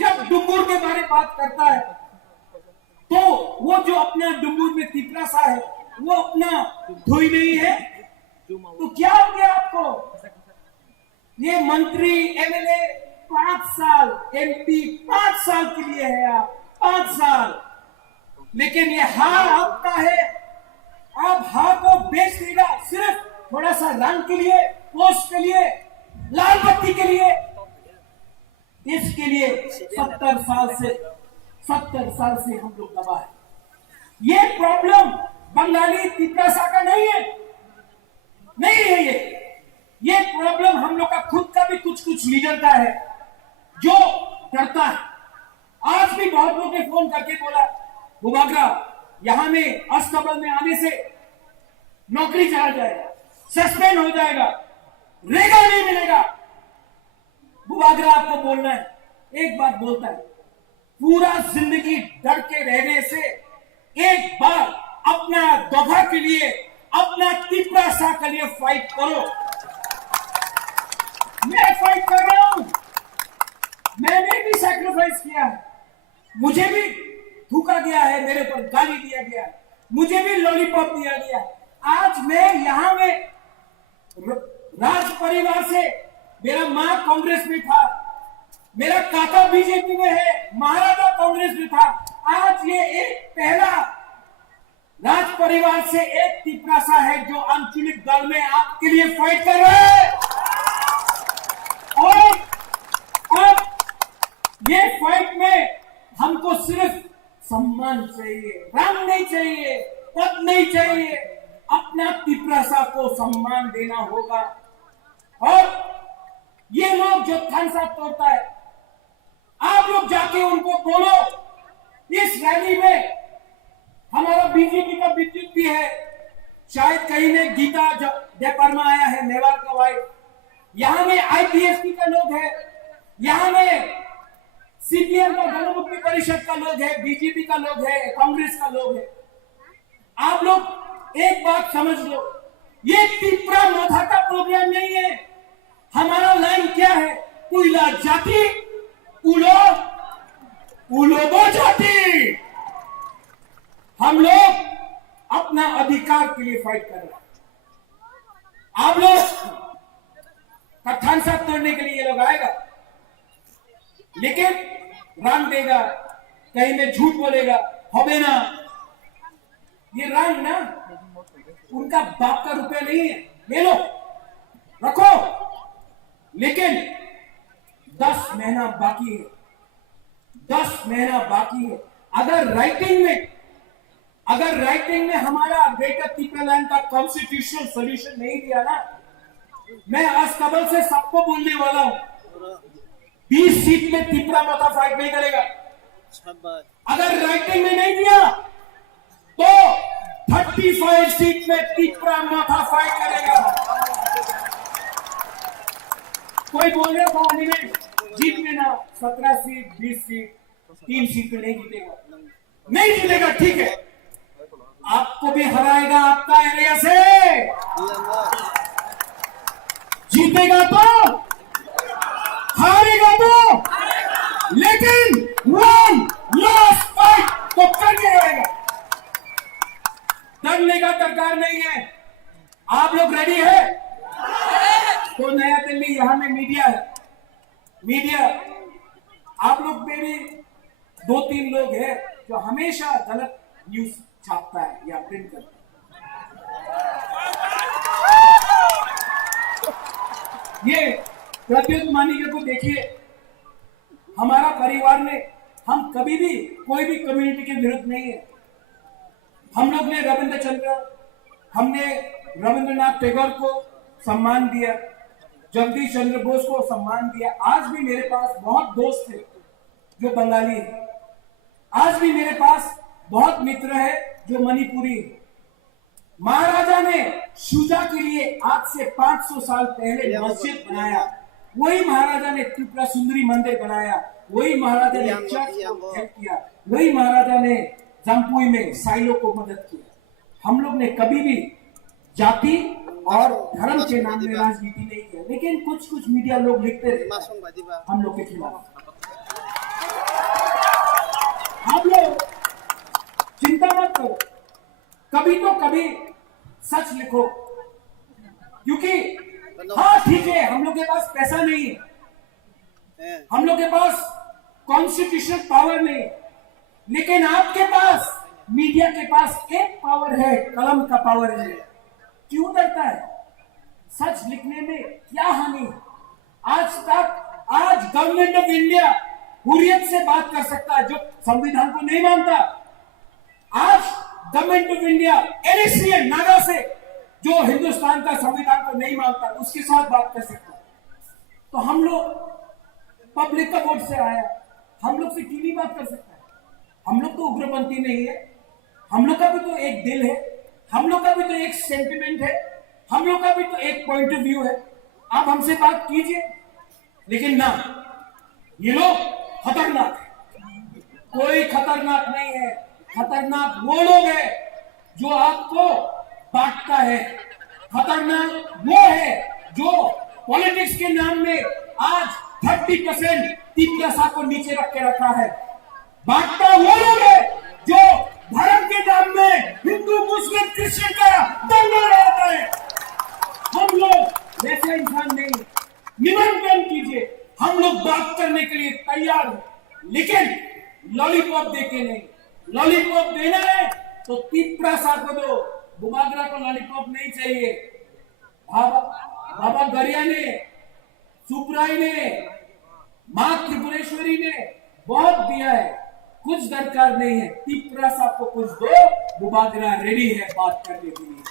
जब डुम्बुर के बारे में बात करता है, तो वो जो अपना डुम्बुर में तिप्रासा है, वो अपना धोई नहीं है। तो क्या हो गया आपको? ये मंत्री, एमएलए 5 साल, एमपी 5 साल के लिए है आप, 5 साल। लेकिन ये हार आपका है, आप हार को बेच देगा सिर्फ थोड़ा सा रंग के लिए, पोस्ट के लिए, लाल बत्ती के लिए। इसके लिए 70 साल से हम लोग दबा है। ये प्रॉब्लम बंगाली तिप्रासा का नहीं है, नहीं है। ये प्रॉब्लम हम लोग का खुद का भी कुछ लीडर का है, जो करता है। आज भी बहुत लोगों ने फोन करके बोला, बुबागरा यहां में अस्तबल में आने से नौकरी चला जाएगा, सस्पेंड हो जाएगा, रेगा नहीं मिलेगा। बुबागरा आपको बोलना है, एक बात बोलता है, पूरा जिंदगी डर के रहने से एक बार अपना दफा के लिए, अपना तिप्रासा के लिए फाइट करो। मैं फाइट कर रहा हूं, मैंने भी सैक्रिफाइस किया है, मुझे भी थूका गया है, मेरे पर गाली दिया गया है, मुझे भी लॉलीपॉप दिया गया है। आज मैं यहां में राज परिवार से, मेरा मां कांग्रेस में था, मेरा काका बीजेपी में है, महाराजा कांग्रेस में था। आज ये एक पहला राज परिवार से एक तिप्रासा है जो आंचलिक दल में आपके लिए फाइट कर रहा है। और अब ये फाइट में हमको सिर्फ सम्मान चाहिए, रंग नहीं चाहिए, पद नहीं चाहिए। अपना तिप्रासा को सम्मान देना होगा। और ये लोग जो थम्स अप तोड़ता है, आप लोग जाके उनको बोलो इस रैली में हमारा बीजेपी का विद्युत भी है, शायद कहीं में गीता जयपरमा आया है, मेवाड़ का वाइफ, यहां में आईपीएसपी का लोग है, यहां में सीपीएम का जनमुक्ति परिषद का लोग है, बीजेपी का लोग है, कांग्रेस का लोग है। आप लोग एक बात समझ लो, ये तिपरा मोथा का प्रोग्राम नहीं है। हमारा लाइन क्या है? उला जाति उलोबो जाति। हम लोग अपना अधिकार के लिए फाइट कर रहे हैं। आप लोग कथन साथ तोड़ने के लिए ये लोग आएगा, लेकिन रंग देगा, कहीं में झूठ बोलेगा, होबे ना। ये रंग ना उनका बाप का रुपया नहीं है, ले लो रखो, लेकिन 10 महीना बाकी है, 10 महीना बाकी है। अगर राइटिंग में हमारा ग्रेटर तिपरालैंड का कॉन्स्टिट्यूशनल सोल्यूशन नहीं दिया ना, मैं आज कबल से सबको बोलने वाला हूं, 20 सीट में तिपरा मोथा फाइट नहीं करेगा। अगर राइटिंग में नहीं दिया तो 35 सीट में तिपरा मोथा फाइट करेगा। कोई बोल रहा था में जीत लेना 17 सीट 20 सीट 3 सीट में नहीं जीतेगा, ठीक है, आपको भी हराएगा आपका एरिया से, जीतेगा तो हारेगा तो, लेकिन वन लास्ट फाइट तो करके रहेगा। डरने का दरकार नहीं है। आप लोग रेडी है? तो नया दिल्ली यहां में मीडिया है, मीडिया आप लोग में भी 2-3 लोग हैं जो हमेशा गलत न्यूज छापता है या प्रिंट करता है। ये प्रत्युत मानिके को देखिए, हमारा परिवार ने, हम कभी भी कोई भी कम्युनिटी के विरुद्ध नहीं है। हम लोग ने हमने रविंद्रनाथ टैगोर को सम्मान दिया, जगदीश चंद्र बोस को सम्मान दिया। आज भी मेरे पास बहुत दोस्त है जो बंगाली है, आज भी मेरे पास बहुत मित्र है जो मणिपुरी है। महाराजा ने शुजा के लिए आज से 500 साल पहले मस्जिद बनाया, वही महाराजा ने त्रिपुरा सुंदरी मंदिर बनाया, वही महाराजा ने चर्च को हेल्प किया, वही महाराजा ने जम्पुई में साइलो को मदद किया। हम लोग ने कभी भी जाति और धर्म के नाम में राजनीति नहीं किया, लेकिन कुछ मीडिया लोग लिखते रहते हम लोग के खिलाफ। आप लोग चिंता मत करो, कभी तो कभी सच लिखो, क्योंकि हाँ ठीक है, हम लोग के पास पैसा नहीं है, हम लोग के पास कॉन्स्टिट्यूशनल पावर नहीं, लेकिन आपके पास, मीडिया के पास एक पावर है, कलम का पावर है। क्यों डरता है? सच लिखने में क्या हानि? आज गवर्नमेंट ऑफ इंडिया हुर्रियत से बात कर सकता है जो संविधान को नहीं मानता। आज गवर्नमेंट ऑफ इंडिया एरिस्ट्रियन नागा से, जो हिंदुस्तान का संविधान को नहीं मानता, उसके साथ बात कर सकता है। तो हम लोग पब्लिक का वोट से आया, हम लोग से क्यों नहीं बात कर सकता है? हम लोग तो उग्रपंथी नहीं है, हम लोग का भी तो एक दिल है, हम लोग का भी तो एक सेंटिमेंट है, हम लोग का भी तो एक पॉइंट ऑफ व्यू है। आप हमसे बात कीजिए, लेकिन ना, ये लोग खतरनाक है। कोई खतरनाक नहीं है, खतरनाक वो लोग है जो आपको बांटता है, खतरनाक वो है जो पॉलिटिक्स के नाम में आज 30% तिपरासा को नीचे रख के रखा है। बांटता वो लोग है जो धर्म के नाम में हिंदू मुस्लिम क्रिश्चियन का दंगा लगाता है। हम लोग वैसे इंसान नहीं, निमंत्रण कीजिए, हम लोग बात करने के लिए तैयार हैं, लेकिन लॉलीपॉप देके नहीं। लॉलीपॉप देना है तो तिपरासा को दो, बुबागरा को लॉलीपॉप नहीं चाहिए। बाबा गरिया ने, सुपराई ने, मां त्रिपुरेश्वरी ने बहुत दिया है, कुछ दरकार नहीं है। तिपरासा को कुछ दो, बुबागरा रेडी है बात करने के लिए।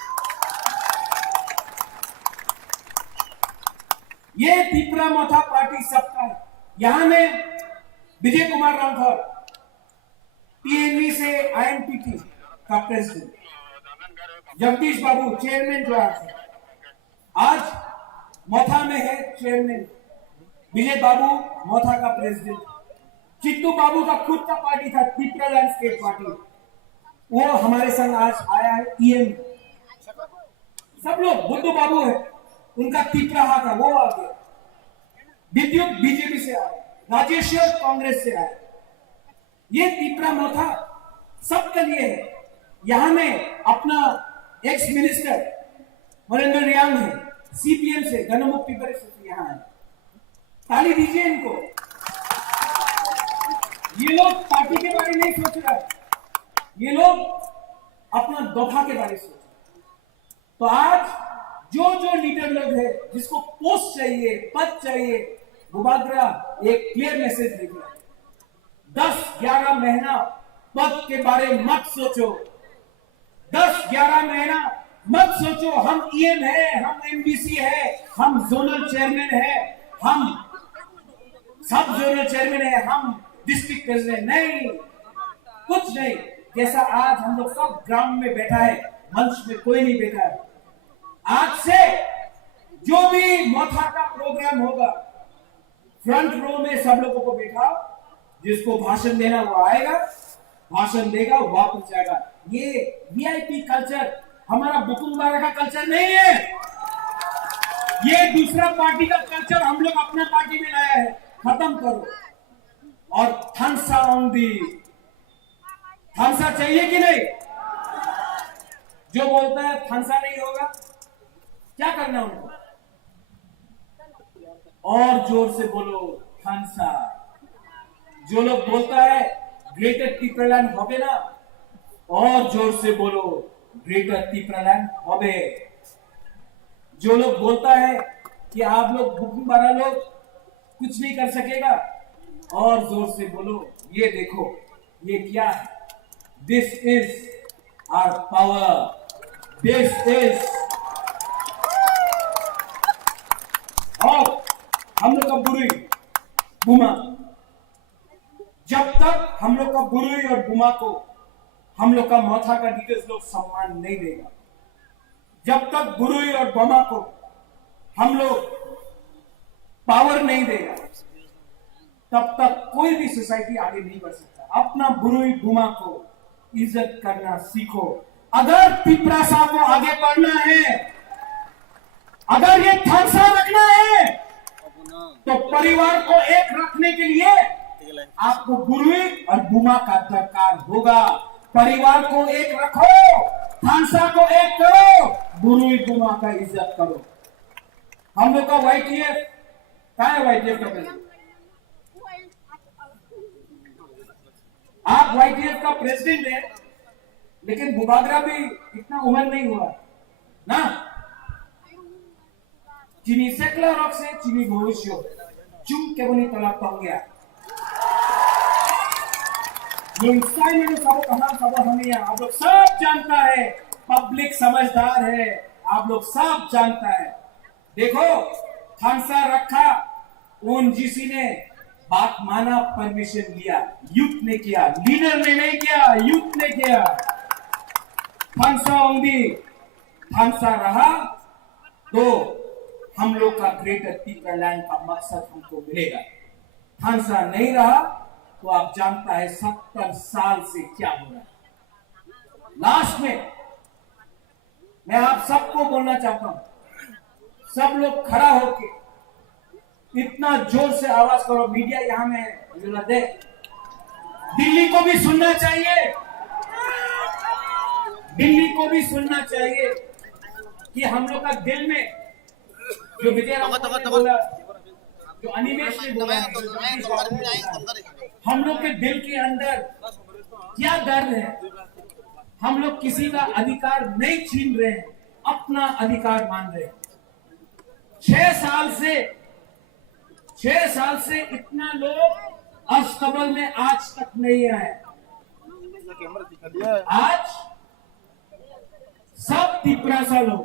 ये तिपरा मोथा पार्टी सबका है। यहां में विजय कुमार राठौर टीएनवी से आईएमपीटी का प्रेसिडेंट, जगदीश बाबू चेयरमैन जो है, आज मोथा में है चेयरमैन विजय बाबू मोथा का प्रेसिडेंट। चित्तू बाबू का खुद का पार्टी था तिपरा लैंडस्केप पार्टी, वो हमारे संग आज आया है ईएम। सब लोग, बुद्धू बाबू है उनका तिपराहा था, वो आ गया। विद्युत बीजेपी से आया, राजेश्वर कांग्रेस से आया। ये तिपरा मोथा सबके लिए है। यहां में अपना एक्स मिनिस्टर मरेंद्र रियांग है, सीपीएम से, गणमुक्ति परिषद से यहां है। ताली दीजिए इनको। ये लोग पार्टी के बारे में नहीं सोच रहा है, ये लोग अपना दफा के बारे में सोच रहे। तो आज जो लीडर लोग है, जिसको पोस्ट चाहिए, पद चाहिए, बुबागरा एक क्लियर मैसेज दे दिया, 10-11 महीना पद के बारे में मत सोचो, 10-11 महीना मत सोचो हम ईएम है, हम एमडीसी है, हम जोनल चेयरमैन है, हम सब जोनल चेयरमैन है, हम डिस्ट्रिक्ट प्रेसिडेंट, नहीं, कुछ नहीं। जैसा आज हम लोग सब ग्राउंड में बैठा है, मंच में कोई नहीं बैठा है। आज से जो भी मोथा का प्रोग्राम होगा, फ्रंट रो में सब लोगों को बैठाओ, जिसको भाषण देना वो आएगा, भाषण देगा, वो वापस जाएगा। ये वीआईपी कल्चर हमारा बुकुंबारा का कल्चर नहीं है, ये दूसरा पार्टी का कल्चर हम लोग अपना पार्टी में लाया है, खत्म करो। और थंसा ओंदी, थंसा चाहिए कि नहीं? जो बोलता है थंसा नहीं होगा, क्या करना उनको? और जोर से बोलो थंसा। जो लोग बोलता है ग्रेटर तिपरालैंड होबे ना, और जोर से बोलो ग्रेटर तिपरालैंड होबे। जो लोग बोलता है कि आप लोग बुकुंबारा लोग कुछ नहीं कर सकेगा, और जोर से बोलो ये देखो ये क्या है, this is our power, this is. और हम लोग का बुरुई बुमा, जब तक हम लोग का बुरुई और बुमा को हम लोग का मोथा का लीडर्स लोग सम्मान नहीं देगा, जब तक बुरुई और बुमा को हम लोग पावर नहीं देगा, तब तक कोई भी सोसाइटी आगे नहीं बढ़ सकता। अपना बुरुई बुमा को इज्जत करना सीखो। अगर तिपरासा को आगे बढ़ना है, अगर ये थंसा रखना है, तो परिवार को एक रखने के लिए आपको बुरुई और बुमा का दरकार होगा। परिवार को एक रखो, थंसा को एक करो, बुरुई बुमा का इज्जत करो। हम लोग का वाईटीएफ कहाँ है? वाईटीएफ का प्रेसिडेंट, आप वाईटीएफ का प्रेसिडेंट है, लेकिन बुबागरा भी इतना उम्र नहीं हुआ ना। चीनी सेकला रॉक से चीनी भविष्य चुम के बनी तला पड़ गया। सब कहां सब हमें आप लोग सब जानता है, पब्लिक समझदार है, आप लोग सब जानता है। देखो थंसा रखा, उन जीसी ने बात माना, परमिशन लिया, यूथ ने किया, लीडर ने नहीं किया, यूथ ने किया। थंसा ओंदी, थंसा रहा तो हम लोग का ग्रेटर तिपरालैंड का मकसद हमको मिलेगा। थंसा नहीं रहा तो आप जानता है 70 साल से क्या हो रहा है। लास्ट में मैं आप सबको बोलना चाहता हूं, सब लोग खड़ा होके इतना जोर से आवाज करो, मीडिया यहां में है, दिल्ली को भी सुनना चाहिए, दिल्ली को भी सुनना चाहिए कि हम लोग का दिल में जो विजय ने बोला, जो अनिमेश ने बोला, हम लोग के दिल के अंदर क्या दर्द है। हम लोग किसी का अधिकार नहीं छीन रहे हैं, अपना अधिकार मान रहे हैं। 6 साल से इतना लोग अस्तबल में आज तक नहीं आए। आज सब तिपरासा लोग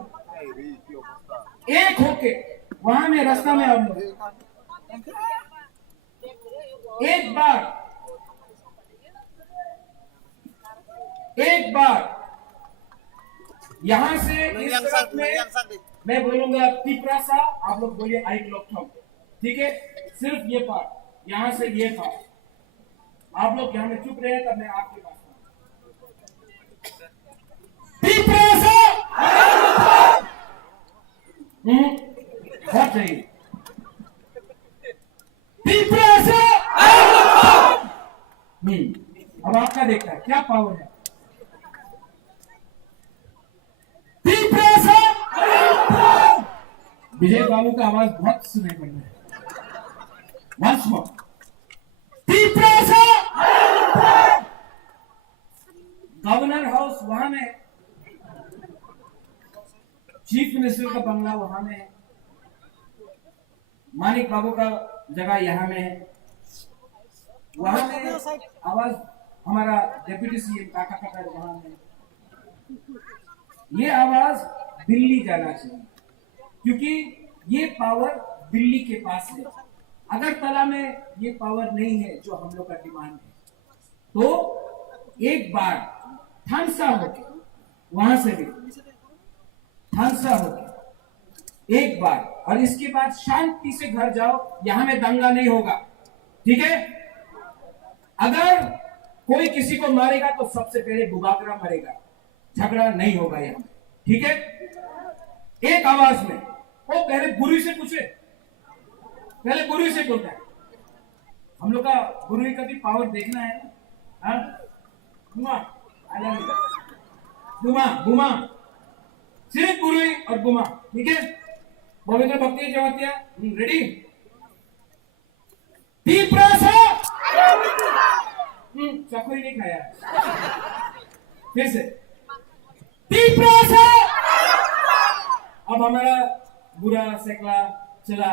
एक होके वहां में रास्ता में हम लोग एक बार यहां से इस तरफ में मैं बोलूंगा तिप्रासा, आप लोग बोलिए आइक लोकथम, ठीक है? सिर्फ ये पार्ट, यहां से ये पार्ट, आप लोग यहां में चुप रहे तब मैं आपके पास तिप्रासा बहुत सही। तिप्रासा अब आपका देखता है क्या पावर है। विजय बाबू का आवाज बहुत सुनाई पड़ रहा है। वंस मोर, गवर्नर हाउस वहां में, चीफ मिनिस्टर का बंगला वहां में है, मानिक बाबू का जगह यहां में है, वहां में आवाज हमारा डिप्टी सीएम काका का वहां में। ये आवाज दिल्ली जाना चाहिए क्योंकि ये पावर दिल्ली के पास है। अगरतला में ये पावर नहीं है जो हम लोग का डिमांड है। तो एक बार थानसा होके, वहां से भी थानसा होके एक बार, और इसके बाद शांति से घर जाओ, यहां में दंगा नहीं होगा, ठीक है? अगर कोई किसी को मारेगा तो सबसे पहले बुबाकरा मरेगा, झगड़ा नहीं होगा यहां, ठीक है? एक आवाज में। वो पहले गुरु से पूछे, पहले गुरु से बोलता है। हम लोग का गुरु का भी पावर देखना है ना। गुमा गुमा गुमा, सिर्फ गुरु और गुमा, ठीक है? पवित्र भक्ति जमातिया रेडी। चाकू ही नहीं खाया, फिर से अब हमारा बुरा सेकला चला।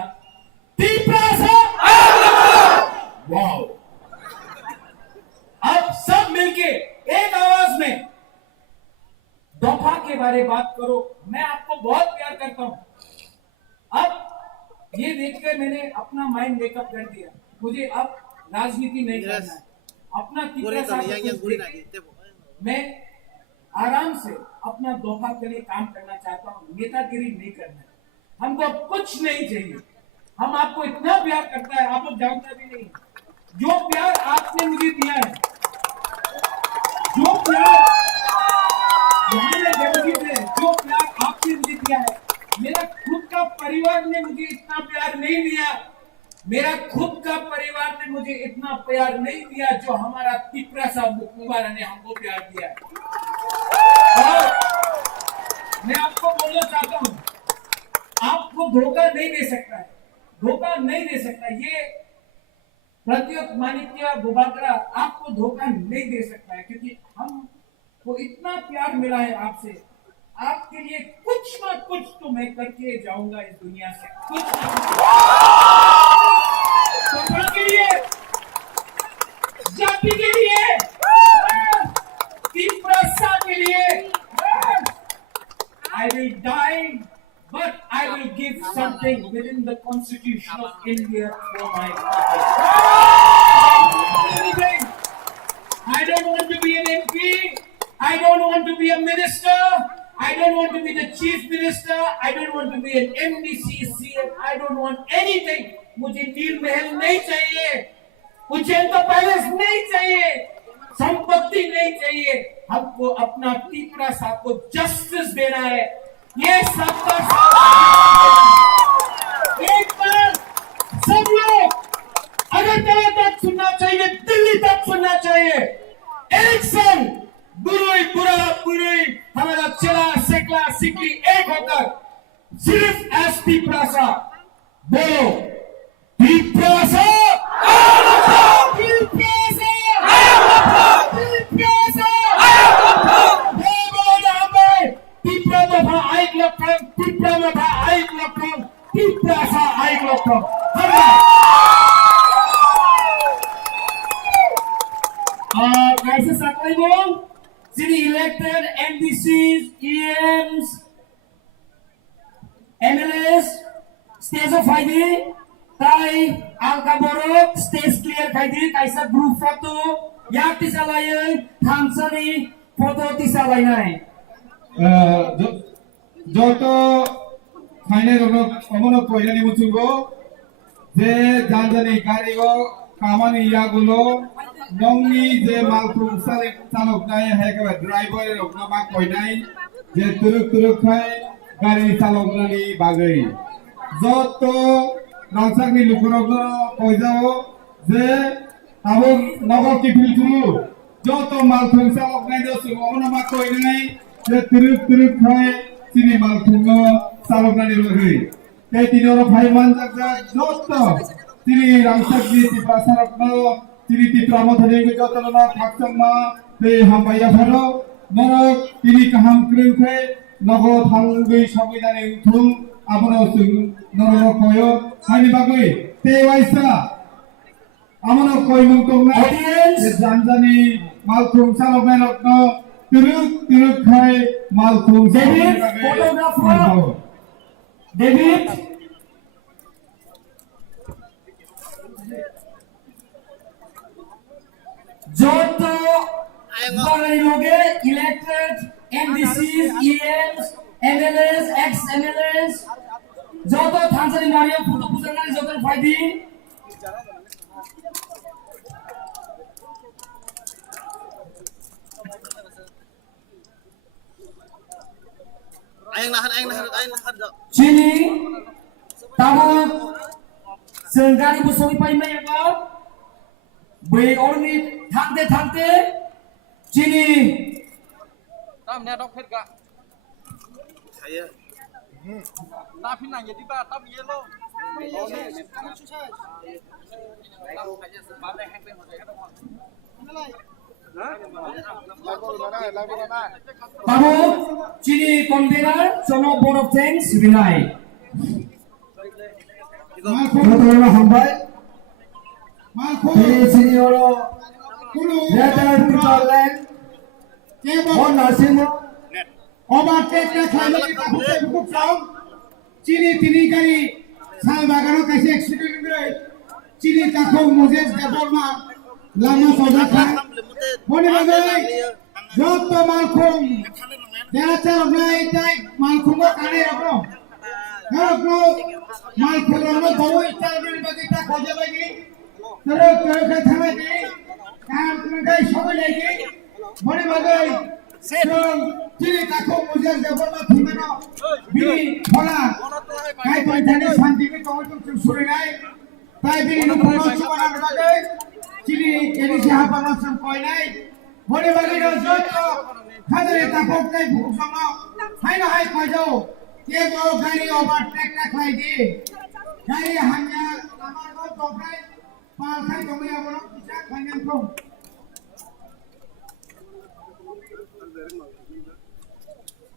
वाओ, अब सब मिलके एक आवाज में दोफा के बारे बात करो। मैं आपको बहुत प्यार करता हूं। अब ये देखकर मैंने अपना माइंड मेकअप कर दिया, मुझे अब राजनीति नहीं करना है। अपना मैं आराम से अपना दोफा के लिए काम करना चाहता हूँ, नेतागिरी नहीं करना है। हमको कुछ नहीं चाहिए। हम आपको इतना प्यार करता है, आप लोग जानते भी नहीं। जो प्यार आपने मुझे दिया है, जो प्यार जो प्यार आपने मुझे दिया है, मेरा खुद का परिवार ने मुझे इतना प्यार नहीं दिया। मेरा खुद का परिवार ने मुझे इतना प्यार नहीं दिया जो हमारा तिप्रा साहब मुबारा ने हमको प्यार दिया। और मैं आपको बोलना चाहता हूं, आपको धोखा नहीं दे सकता है, धोखा नहीं दे सकता। ये प्रत्युत मानिक्य बुबाकरा आपको धोखा नहीं दे सकता है, क्योंकि हमको इतना प्यार मिला है आपसे। आपके लिए कुछ ना कुछ तो मैं करके जाऊंगा इस दुनिया से, कुछ ना के लिए, जाति के लिए, तिप्रासा के लिए। I will die, but I will give something within the Constitution of India for my people. I don't want to be an MP. I don't want to be a minister. I don't want to be the chief minister. I don't want to be an MDC, CM. I don't want anything. मुझे नील महल नहीं चाहिए, उज्जैन का palace नहीं चाहिए, संपत्ति नहीं चाहिए। हमको अपना तिप्रासा को जस्टिस देना है। ये सबका एक बार सब लोग अगरतला तक सुनना चाहिए, दिल्ली तक सुनना चाहिए। एक संग बुराई बुरा बुराई हमारा चला सेकला सिकली एक होकर सिर्फ एस तिप्रासा बोलो। तिप्रासा कैसे सकते हो? City elected MDCs, EMs, MLAs, stage faidi tai angka borok stage clear faidi kaisa group photo yak tisalayan thamsani photo tisalainai যত ফাইনাল অমন কইরানি মুচুগো যে জানজানি গাড়িগো কামানি ইয়াগুলো নংনি যে মালফুং চালক নাই হেকে ড্রাইভারের অগ্নমা কইনাই যে তুরুক খাই গাড়ি চালক নানি বাগৈ যত রাংসাকনি লুকুরগ্ন কইজাও যে আবো নগর কিফিল তুলু যত মালফুং চালক নাই দসু অগ্নমা কইনাই যে তুরুক খাই চিনি মালফুং চালক নানি বাগৈ এই তিনর ফাইমান জাগা যত তিনি রাংসাকনি টিপাসারগ্ন তিনি টিপ্রামধনি যতনা থাকচংমা তে হামবাইয়া ভালো নরক তিনি কাহাম ক্রিউখে নগদ হাঙ্গৈ সংবিধানে উঠুম আমনো সুং নরক কয় হানি বাগৈ তে ওয়াইসা আমনো কয় মুংতংনা জানজানি মালখুম চালকনাই রত্ন তুরুক খাই মালখুম David, photographer. David, যত বড়ই লোকে ইলেক্টেড এমডিসিস ইএমস এমএলএস এক্স এমএলএস যত থানসানি মারিয়া ফটো পুজানারি যত ফাইদি Ayang nahan daw. চিনি তাবো সেঙ্গারি বুসই পাইমাই এবা बै অরনি থাকতে চিনি tam nya dok phet ga Saya. na phin nang ye di ba tam ye lo ba le hang pe mo de ka তাবো চিনি কনভেনার জন board of thanks বিনাই যতনা হামবাই মালখুম সিনিয়র কুলু লেটার পিটারল্যান্ড ও নাসিম ওভারটেক না খাইলে তাকুতে বুক চাও চিনি তিনি গাড়ি সাল বাগানো কাছে অ্যাক্সিডেন্ট হই চিনি তাকো মুজেস দেবরমা লামা সজা খায় মনে বাগাই যত মালখুম দেয়াচা নাই তাই মালখুম কানে রাখো রাখো মালখুম রাখো বড় ইস্টারমেন্ট বাকি তা খোঁজে বাকি তোর থামে দি কাম গাই সবাই লাগি মনে বাগাই চিনি তাকো মুজেস দেবরমা থিমেনো বিনি ফলা কাই পয়থানে শান্তিকে টমেটো সুরে নাই তাই বিনি কোনো সমাধান বাগাই চিনি এডিসি হাপানো সব কই নাই মনে বাকি যত খাদরে তাকক নাই ভুসমা হাইনা হাই কইজো কে বড় গাড়ি ওভারটেক না খাই দি গাড়ি হাঙ্গা আমার গো দফাই পাল খাই জমিয়া বড় কিসা খাইনাম তো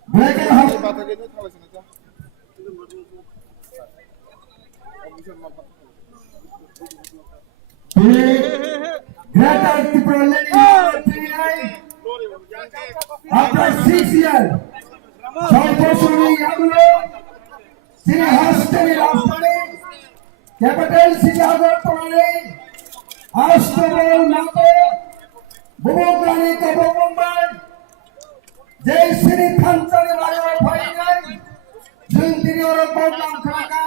ব্রেকের হাত Greater Tipralani after 6 years, Chalpasuri Yagulo, Sini Hastani Rastani, Capital City Agartani, Hastani Nato, Bumokrani Kabo Mumbai, Jai Sini Khansani Rayo Phainai, Jintini Oro Program Khaka,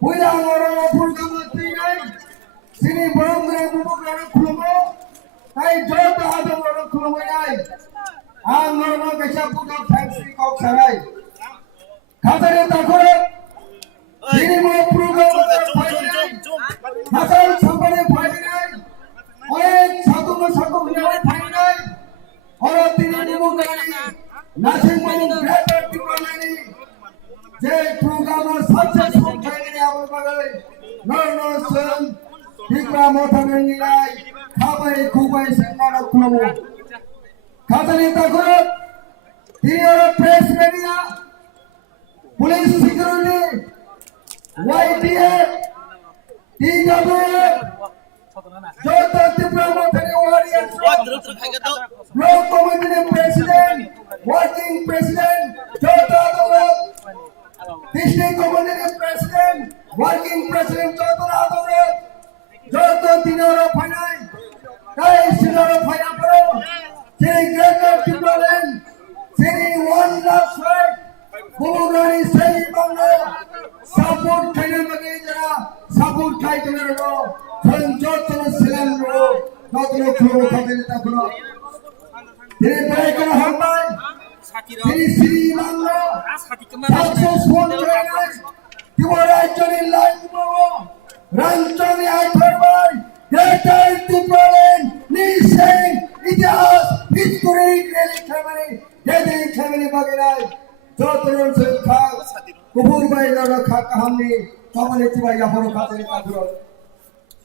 Puya Oro Program Trinai, Sini Bumokrani Bumokrani Khulumo, Kai Jota Adam Oro Khulumonai, Ang Norma Kasha Buddha Fancy Kok Sarai, Khatare Takore, Sini Mo Program Phainai, Hasan Sampane Phainai, Ore Sakumo Sakumo Phainai, Oro Tini Bumokrani, Nasim Manu Greater Tipralani, Jai Program Successful Phainai Our Bagai, Norma Sun, Tikra Motamanilai, Kabai Kubai Sangana Kulomo. Khatani Takore, Tiniora Press Media, Police Security, YTA, TWA, Jota Tikra Motani Warriors, Terus kaya daw. Block Committee President, Working President, Jota District Committee President, working president Jotona Adore, Joto Tinoro Finai, Kai Sinoro Finapro, Siri Greater Timberland, Siri One Last Right, Bumugani Sari Bangla, Support Kainamagajara, Support Kaitanero, Turn Jotona Silam Ro, Jotona Kuro Katanita Pro. Siri Breaker Hambai, Siri Siri Bangla, Successful Trainers, you are actually lying tomorrow. Ranchoni I Thurman, Greater Timberland, Nissan, Itias, History, Really Family, Daddy Family Bagirai, Jotoron Silkha, Kubur by Lord Kakamni, Community by Yahoo Katari Kadro.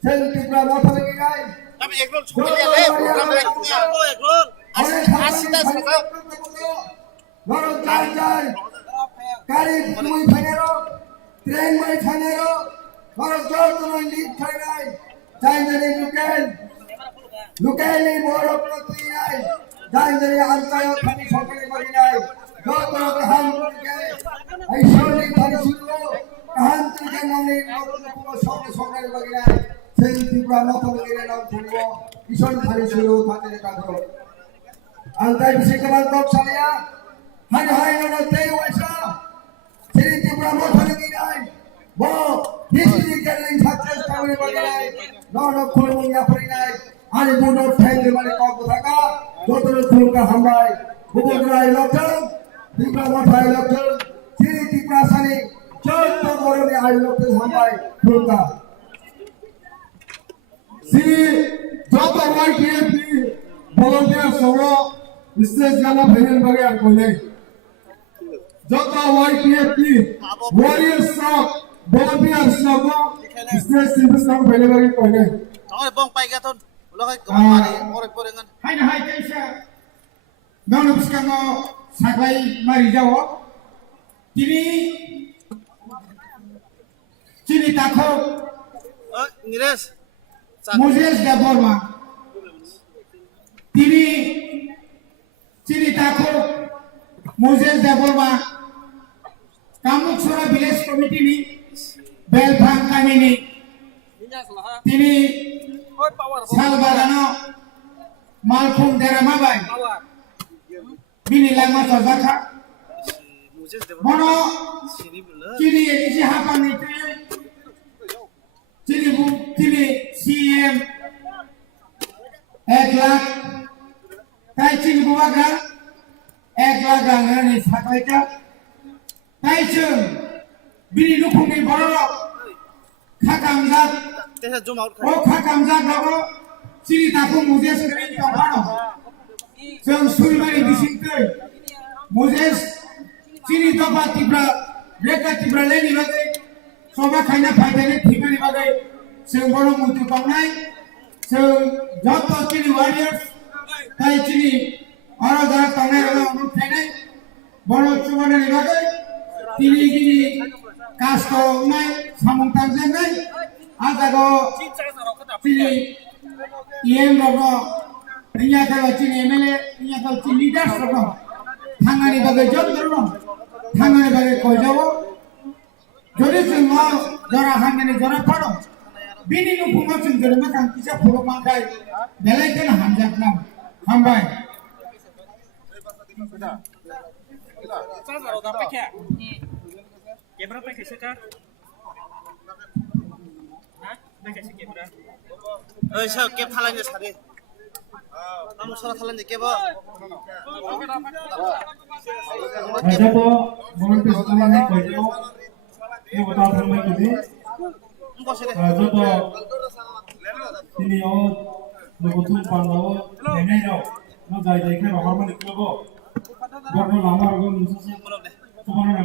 Tell people what are the guy? Tapi ekron sudah lihat, program ekron. Asida sudah. Lord Jar, Kari Mui Fanero, Train by Fanero, Lord Jotoron Lead Fanai, Tanjani Lukali Moro Protinai, Tanjani Antayo Pani Sokali Marinai, Jotoron Kahan, I surely Tanisulo, Kahan Trikanoni, Sokali Marinai, Saint Tibra Motomina of Timo, Ison Tanisulo, Patani Kadro. Antai Sikaman Salia, Hanhai on a day Wasa, Saint Tibra Motomina, Bo, history gathering success coming Marinai, Lord of Colonia Marinai, and do not tell the Malikaka, Jotoron Tulka Hambai, Bubudrai Local, Tibra Motai Local, Siri Tibra Sani, Church of Moroni I Local Hambai, Tulka. See, Jota YTFP, volunteer Soro, Mr. Jana Bhajan Bhagya Kone. Jota YTFP, Warriors Sock, volunteer Soro, Mr. Simpson Bhajan Kone. Tahu bong pai gaton. Ulah kemana? Orang korengan. Hai na hai kaisa. Nau nupskano saklai mari jawo. Cini takho Nires. Moses Gaborma. Cini takho Moses Gaborma. Kamuk Sura Village Committee ni Belfang kami ni. Tini Salvarano Malcolm Deramabai. Bini lama sozaka. Mono Cini isi hapan itu. Cini CM 1 lakh. Tai cini buaga 1 lakh rangan ni sakaita. Tai cun bini lupung ni borok. Kakamzat. Tesa zoom out. Oh kakamzat logo. Cini taku Moses kering kampano. Seng sulmani disinte. Moses Cini topa tibra reka tibra leni bagai. Soba kaina faidane thibani bagai. Seng bono mutu kaunai. Seng joto Cini warriors. Tai Cini aro dara kaunai aro onu kainai. Bono chumana ni bagai. Tini gini kasto nai samung tanzen nai. Azago Cini IM logo. Ini kalau Cini MLA, ini kalau Cini leaders logo. Thangani bagai job logo. Thangani bagai kau jawo. Jadi semua jara hangani jara pado. Bini nu punga sendiri makan kisah puluh mangkai. Belaikan hanjat nam. Hambai. Kamera pakai sekat. Pakai sekat kamera. Saya kep halan je sari. Kamu salah halan je kep. Aja to volunteer sekolah ni kau jawo. Ini betul sama ini. Engkau sih. Aja to ini betul pandau. Ini jauh. Mau jai jai ke orang mana ikut go. Gua lama orang musuh. Belum deh. Kemana